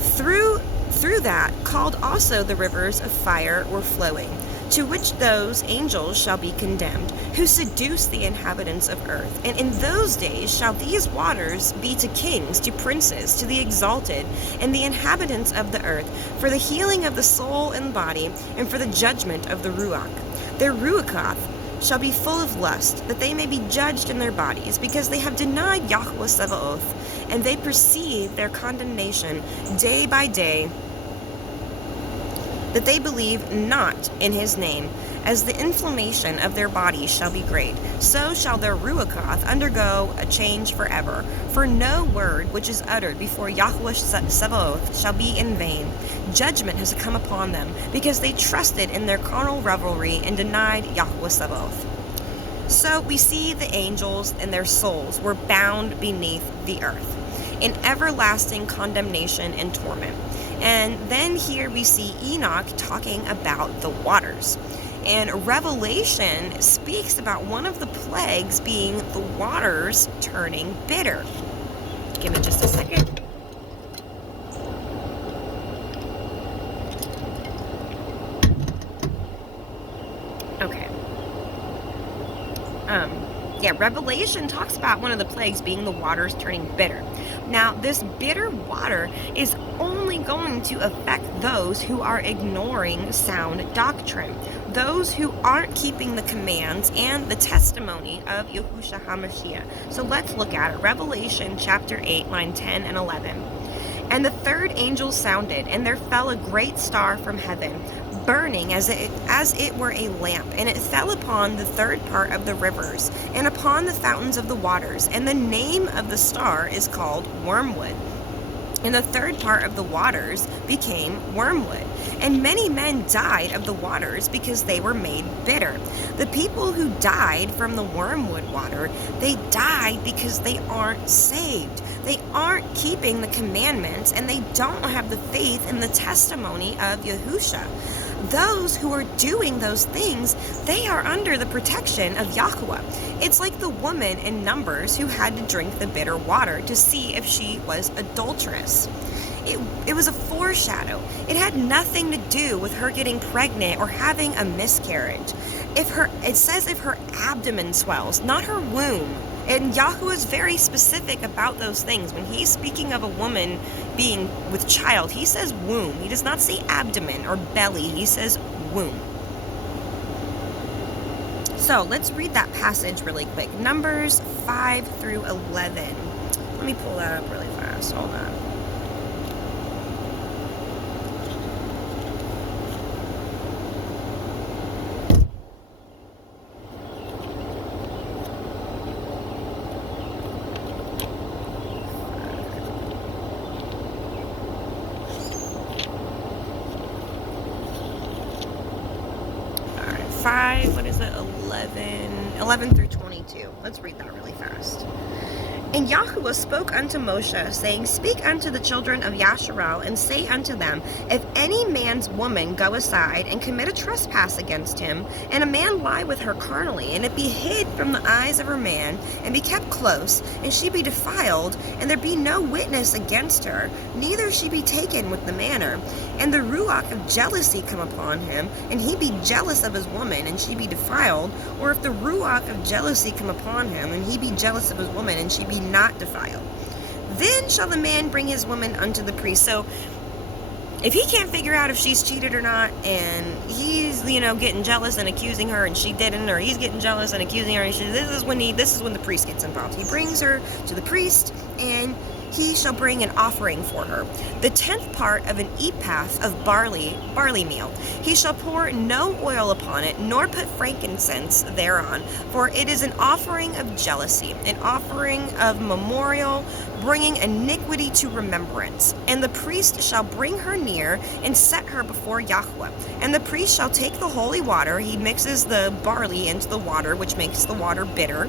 Through that, called also the rivers of fire were flowing, to which those angels shall be condemned, who seduce the inhabitants of earth. And in those days shall these waters be to kings, to princes, to the exalted, and the inhabitants of the earth, for the healing of the soul and body, and for the judgment of the Ruach. Their Ruachoth shall be full of lust, that they may be judged in their bodies, because they have denied Yahuwah Sabaoth, and they perceive their condemnation day by day, that they believe not in his name. As the inflammation of their bodies shall be great, so shall their Ruachoth undergo a change forever. For no word which is uttered before Yahuwah Sabaoth shall be in vain. Judgment has come upon them, because they trusted in their carnal revelry and denied Yahuwah Sabaoth. So we see the angels and their souls were bound beneath the earth, in everlasting condemnation and torment. And then here we see Enoch talking about the waters. And Revelation speaks about one of the plagues being the waters turning bitter. Give it just a second. Okay. Revelation talks about one of the plagues being the waters turning bitter. Now, this bitter water is only going to affect those who are ignoring sound doctrine, those who aren't keeping the commands and the testimony of Yahushua HaMashiach. So let's look at it. Revelation chapter 8, line 10 and 11. And the third angel sounded, and there fell a great star from heaven, burning as it were a lamp, and it fell upon the third part of the rivers, and upon the fountains of the waters. And the name of the star is called Wormwood. And the third part of the waters became wormwood. And many men died of the waters because they were made bitter. The people who died from the wormwood water, they died because they aren't saved. They aren't keeping the commandments, and they don't have the faith in the testimony of Yahusha. Those who are doing those things, they are under the protection of Yahweh. It's like the woman in Numbers who had to drink the bitter water to see if she was adulterous. It was a foreshadow. It had nothing to do with her getting pregnant or having a miscarriage. It says if her abdomen swells, not her womb. And Yahuwah is very specific about those things. When he's speaking of a woman being with child, he says womb. He does not say abdomen or belly. He says womb. So let's read that passage really quick. Numbers 5 through 11. Let me pull that up really fast. Hold on. What is it? 11 through 22. Let's read that really fast. And Yahuwah spoke unto Moshe, saying, Speak unto the children of Yasharal, and say unto them, If any man's woman go aside and commit a trespass against him, and a man lie with her carnally, and it be hid from the eyes of her man, and be kept close, and she be defiled, and there be no witness against her, neither she be taken with the manner, and the ruach of jealousy come upon him, and he be jealous of his woman, and she be defiled, or if the ruach of jealousy come upon him, and he be jealous of his woman, and she be not defiled, then shall the man bring his woman unto the priest. So if he can't figure out if she's cheated or not, and he's getting jealous and accusing her and she didn't, or he's getting jealous and accusing her and this is when the priest gets involved. He brings her to the priest, and he shall bring an offering for her, the 10th part of an ephah of barley meal. He shall pour no oil upon it, nor put frankincense thereon, for it is an offering of jealousy, an offering of memorial, bringing iniquity to remembrance. And the priest shall bring her near and set her before Yahweh. And the priest shall take the holy water, he mixes the barley into the water, which makes the water bitter.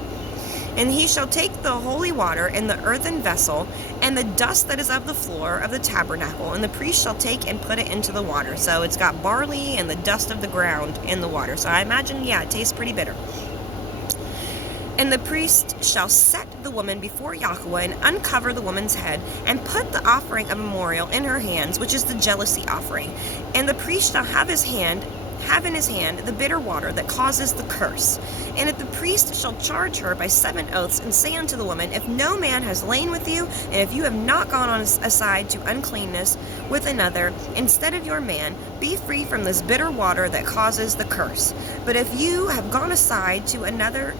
And he shall take the holy water in the earthen vessel, and the dust that is of the floor of the tabernacle, and the priest shall take and put it into the water. So it's got barley and the dust of the ground in the water. So I imagine, it tastes pretty bitter. And the priest shall set the woman before Yahweh, and uncover the woman's head, and put the offering of memorial in her hands, which is the jealousy offering. And the priest shall have in his hand the bitter water that causes the curse. And if the priest shall charge her by 7 oaths, and say unto the woman, If no man has lain with you, and if you have not gone on aside to uncleanness with another instead of your man, be free from this bitter water that causes the curse. But if you have gone aside to another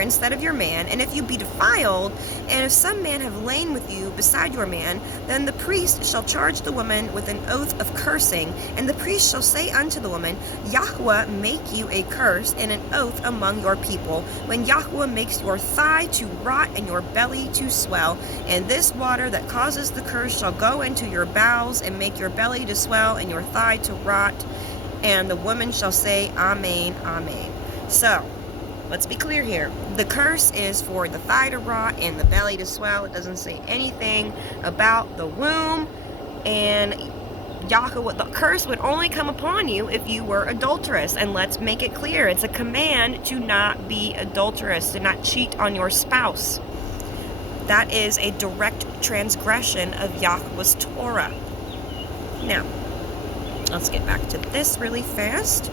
instead of your man, and if you be defiled, and if some man have lain with you beside your man, then the priest shall charge the woman with an oath of cursing, and the priest shall say unto the woman, Yahweh make you a curse and an oath among your people, when Yahweh makes your thigh to rot and your belly to swell, and this water that causes the curse shall go into your bowels, and make your belly to swell and your thigh to rot, and the woman shall say, Amen, Amen. So, let's be clear here. The curse is for the thigh to rot and the belly to swell. It doesn't say anything about the womb. And Yahweh, the curse would only come upon you if you were adulterous. And let's make it clear. It's a command to not be adulterous, to not cheat on your spouse. That is a direct transgression of Yahweh's Torah. Now, let's get back to this really fast.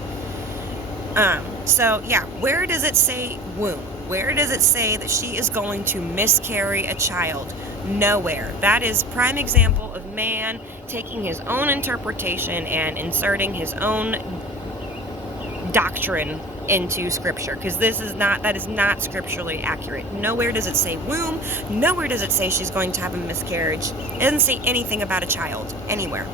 Where does it say womb? Where does it say that she is going to miscarry a child? Nowhere. That is prime example of man taking his own interpretation and inserting his own doctrine into scripture, because that is not scripturally accurate. Nowhere does it say womb. Nowhere does it say she's going to have a miscarriage. It doesn't say anything about a child anywhere.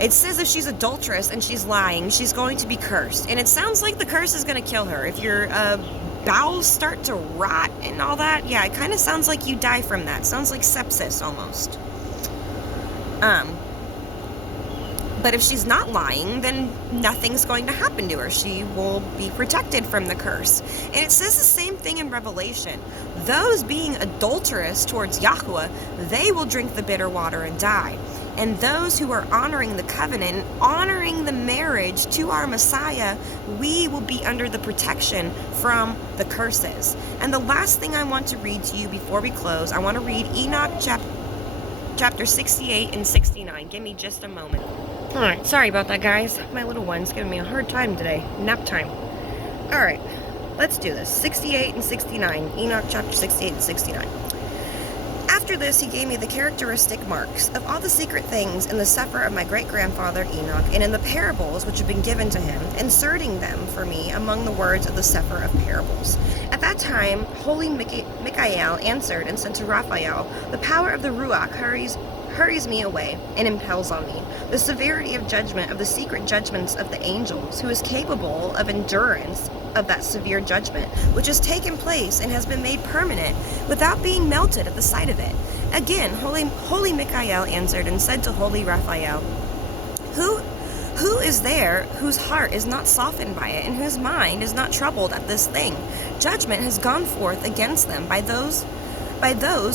It says if she's adulterous and she's lying, she's going to be cursed. And it sounds like the curse is going to kill her. If your bowels start to rot and all that, it kind of sounds like you die from that. Sounds like sepsis almost. But if she's not lying, then nothing's going to happen to her. She will be protected from the curse. And it says the same thing in Revelation. Those being adulterous towards Yahweh, they will drink the bitter water and die. And those who are honoring the covenant, honoring the marriage to our Messiah, we will be under the protection from the curses. And the last thing I want to read to you before we close, I want to read Enoch chapter 68 and 69. Give me just a moment. Alright, sorry about that, guys. My little one's giving me a hard time today. Nap time. Alright, let's do this. 68 and 69. Enoch chapter 68 and 69. After this, he gave me the characteristic marks of all the secret things in the sefer of my great-grandfather Enoch, and in the parables which have been given to him, inserting them for me among the words of the sefer of parables. At that time, holy Michael answered and said to Raphael, the power of the Ruach hurries me away and impels on me. The severity of judgment of the secret judgments of the angels, who is capable of endurance of that severe judgment, which has taken place and has been made permanent without being melted at the sight of it. Again, holy Michael answered and said to holy Raphael, Who is there whose heart is not softened by it, and whose mind is not troubled at this thing? Judgment has gone forth against them by those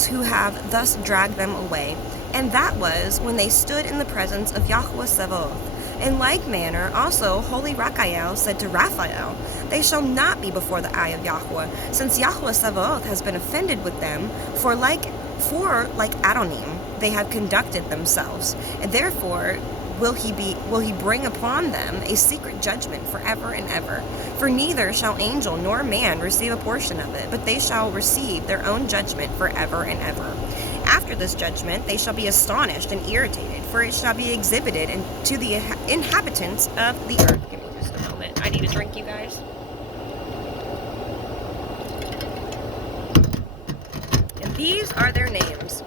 who have thus dragged them away. And that was when they stood in the presence of Yahweh Sabaoth. In like manner, also, holy Raphael said to Raphael, they shall not be before the eye of Yahweh, since Yahweh Sabaoth has been offended with them, for like Adonim, they have conducted themselves. And therefore will he bring upon them a secret judgment forever and ever. For neither shall angel nor man receive a portion of it, but they shall receive their own judgment forever and ever. After this judgment, they shall be astonished and irritated, for it shall be exhibited to the inhabitants of the earth. Give me just a moment. I need a drink, you guys. And these are their names.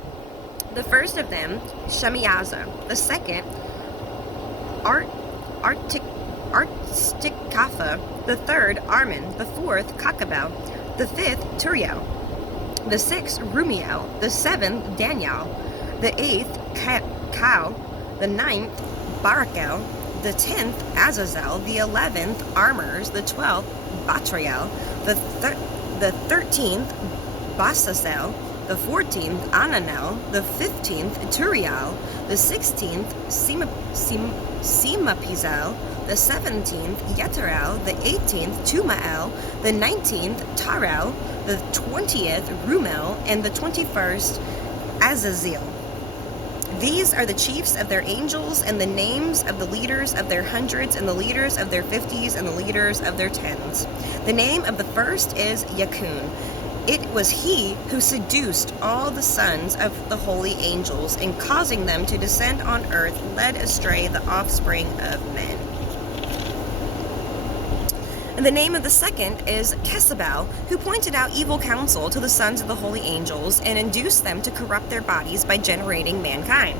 The first of them, Shemiazah. The second, Artikapha. The third, Armin. The fourth, Kakabel. The fifth, Turiel. The sixth, Rumiel. The seventh, Daniel. The eighth, Kau. The ninth, Barakel. The 10th, Azazel. The 11th, Armers. The 12th, Batriel. The 13th, Basasel. The 14th, Ananel. The 15th, Turiel. The 16th, Simapizel. The 17th, Yeterel. The 18th, Tumael. The 19th, Tarel. The 20th, Rumel. And the 21st, Azazel. These are the chiefs of their angels, and the names of the leaders of their hundreds, and the leaders of their 50s, and the leaders of their 10s. The name of the first is Yakun. It was he who seduced all the sons of the holy angels, and causing them to descend on earth, led astray the offspring of men. And the name of the second is Kesabel, who pointed out evil counsel to the sons of the holy angels, and induced them to corrupt their bodies by generating mankind.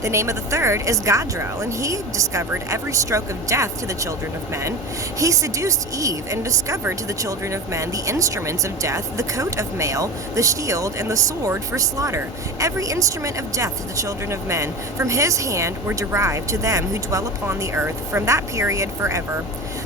The name of the third is Gadrel, and he discovered every stroke of death to the children of men. He seduced Eve, and discovered to the children of men the instruments of death, the coat of mail, the shield, and the sword for slaughter. Every instrument of death to the children of men from his hand were derived to them who dwell upon the earth from that period forever.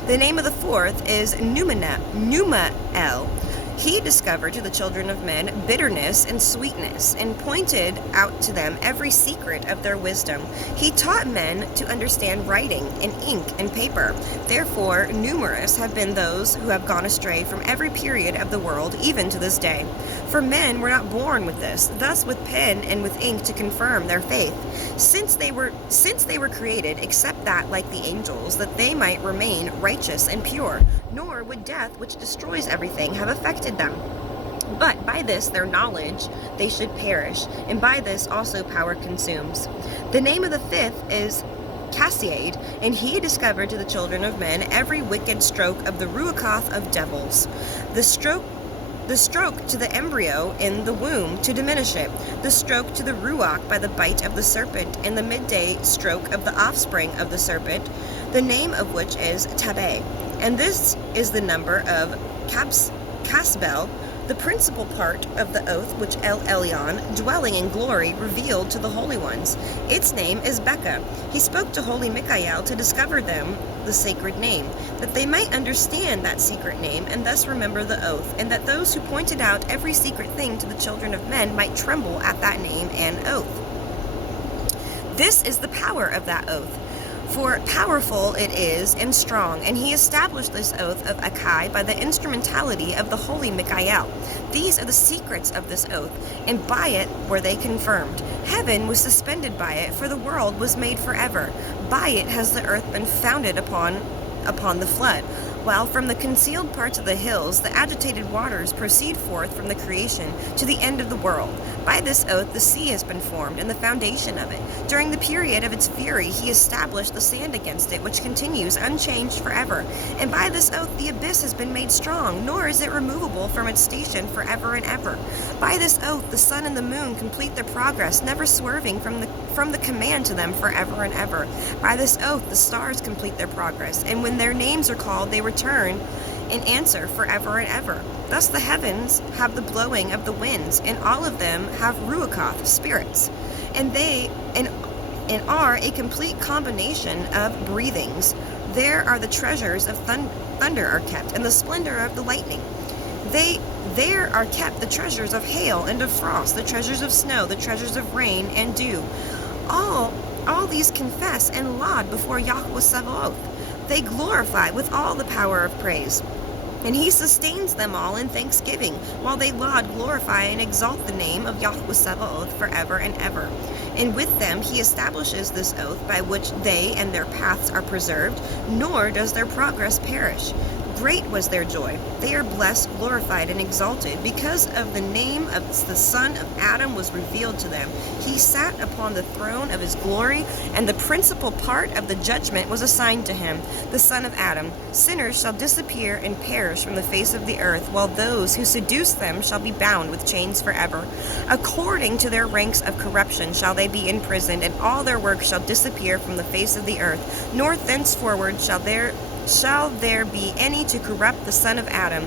The name of the fourth is Numael. He discovered to the children of men bitterness and sweetness, and pointed out to them every secret of their wisdom. He taught men to understand writing and ink and paper. Therefore, numerous have been those who have gone astray from every period of the world, even to this day. For men were not born with this, thus with pen and with ink to confirm their faith, since they were created, except that, like the angels, that they might remain righteous and pure. Nor would death, which destroys everything, have affected them. But by this their knowledge they should perish, and by this also power consumes. The name of the fifth is Cassiade, and he discovered to the children of men every wicked stroke of the Ruachoth of devils. The stroke to the embryo in the womb to diminish it, the stroke to the ruach by the bite of the serpent, and the midday stroke of the offspring of the serpent, the name of which is Tabeh. And this is the number of Casbel, The principal part of the oath which El Elyon, dwelling in glory, revealed to the holy ones. Its name is Becca. He spoke to holy Michael to discover them the sacred name, that they might understand that secret name and thus remember the oath, and that those who pointed out every secret thing to the children of men might tremble at that name and oath. This is the power of that oath. For powerful it is and strong, and he established this oath of Akai by the instrumentality of the holy Michael. These are the secrets of this oath, and by it were they confirmed. Heaven was suspended by it, for the world was made forever. By it has the earth been founded upon the flood, while from the concealed parts of the hills the agitated waters proceed forth from the creation to the end of the world. By this oath the sea has been formed, and the foundation of it. During the period of its fury he established the sand against it, which continues unchanged forever. And by this oath the abyss has been made strong, nor is it removable from its station forever and ever. By this oath the sun and the moon complete their progress, never swerving from the command to them forever and ever. By this oath the stars complete their progress, and when their names are called they return and answer forever and ever. Thus the heavens have the blowing of the winds, and all of them have ruachoth, spirits, and they are a complete combination of breathings. There are the treasures of thunder are kept, and the splendor of the lightning. There are kept the treasures of hail and of frost, the treasures of snow, the treasures of rain and dew. All these confess and laud before Yahweh Sabaoth. They glorify with all the power of praise. And he sustains them all in thanksgiving, while they laud, glorify, and exalt the name of Yahweh Sabaoth forever and ever. And with them he establishes this oath by which they and their paths are preserved, nor does their progress perish. Great was their joy. They are blessed, glorified, and exalted, because of the name of the Son of Adam was revealed to them. He sat upon the throne of his glory, and the principal part of the judgment was assigned to him, the Son of Adam. Sinners shall disappear and perish from the face of the earth, while those who seduce them shall be bound with chains forever. According to their ranks of corruption shall they be imprisoned, and all their work shall disappear from the face of the earth, nor thenceforward shall there be any to corrupt the Son of Adam.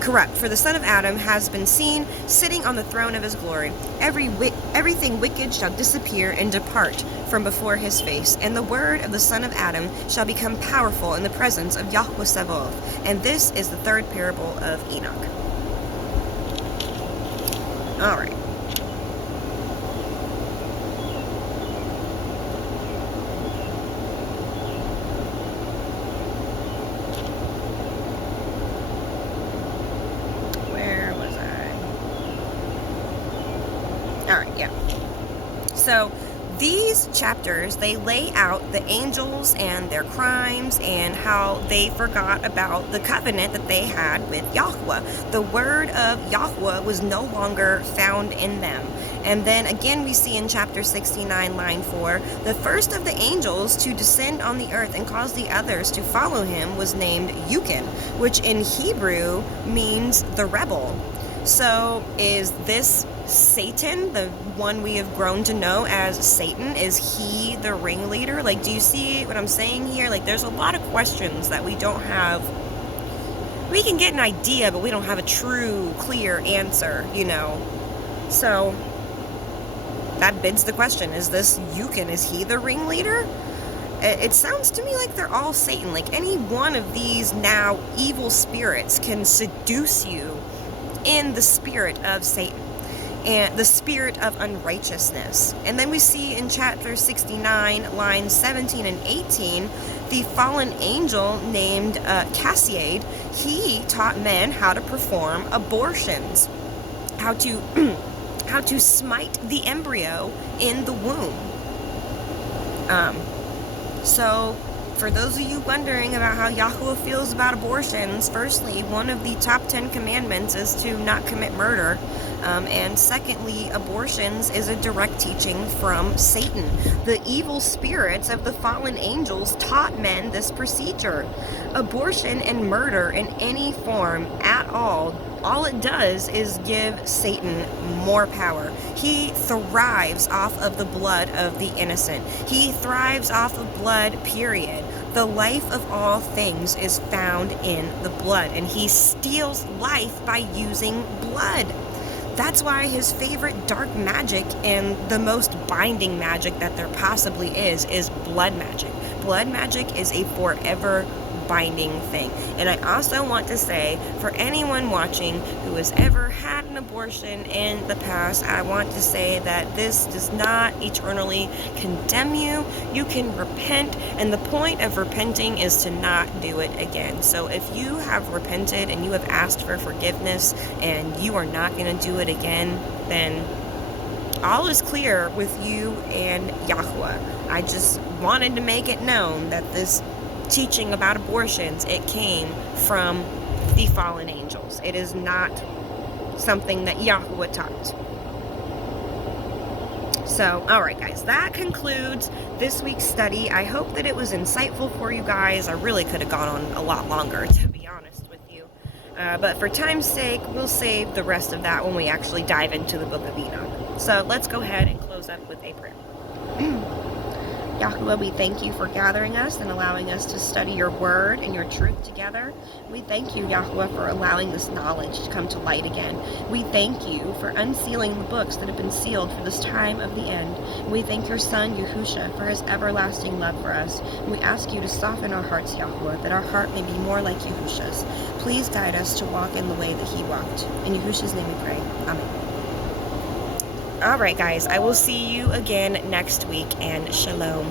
Corrupt, for the Son of Adam has been seen sitting on the throne of his glory. Everything wicked shall disappear and depart from before his face, and the word of the Son of Adam shall become powerful in the presence of Yahweh Sabaoth. And this is the third parable of Enoch. All right. So these chapters, they lay out the angels and their crimes and how they forgot about the covenant that they had with Yahweh. The word of Yahweh was no longer found in them. And then again we see in chapter 69, line 4, the first of the angels to descend on the earth and cause the others to follow him was named Yukin, which in Hebrew means the rebel. So is this Satan, the one we have grown to know as Satan? Is he the ringleader? Like, do you see what I'm saying here? Like, there's a lot of questions that we don't have. We can get an idea, but we don't have a true, clear answer, you know. So that bids the question, is this Yukin, is he the ringleader? It sounds to me like they're all Satan. Like, any one of these now evil spirits can seduce you in the spirit of Satan and the spirit of unrighteousness. And then we see in chapter 69, lines 17 and 18, the fallen angel named Cassiade. He taught men how to perform abortions, how to smite the embryo in the womb. So for those of you wondering about how Yahweh feels about abortions, firstly, one of the top 10 commandments is to not commit murder. And secondly, abortions is a direct teaching from Satan. The evil spirits of the fallen angels taught men this procedure. Abortion and murder in any form at all it does is give Satan more power. He thrives off of the blood of the innocent. He thrives off of blood, period. The life of all things is found in the blood, and he steals life by using blood. That's why his favorite dark magic and the most binding magic that there possibly is blood magic. Blood magic is a forever binding thing. And I also want to say, for anyone watching who has ever had an abortion in the past, I want to say that this does not eternally condemn you. You can repent, and the point of repenting is to not do it again. So if you have repented and you have asked for forgiveness and you are not going to do it again, then all is clear with you and Yahuwah. I just wanted to make it known that this teaching about abortions, it came from the fallen angels. It is not something that Yahuwah taught. So, alright guys, that concludes this week's study. I hope that it was insightful for you guys. I really could have gone on a lot longer, to be honest with you. But for time's sake, we'll save the rest of that when we actually dive into the book of Enoch. So let's go ahead and close up with a prayer. Yahuwah, we thank you for gathering us and allowing us to study your word and your truth together. We thank you, Yahuwah, for allowing this knowledge to come to light again. We thank you for unsealing the books that have been sealed for this time of the end. We thank your Son, Yahusha, for his everlasting love for us. And we ask you to soften our hearts, Yahuwah, that our heart may be more like Yahusha's. Please guide us to walk in the way that he walked. In Yahusha's name we pray. Amen. Alright guys, I will see you again next week, and shalom.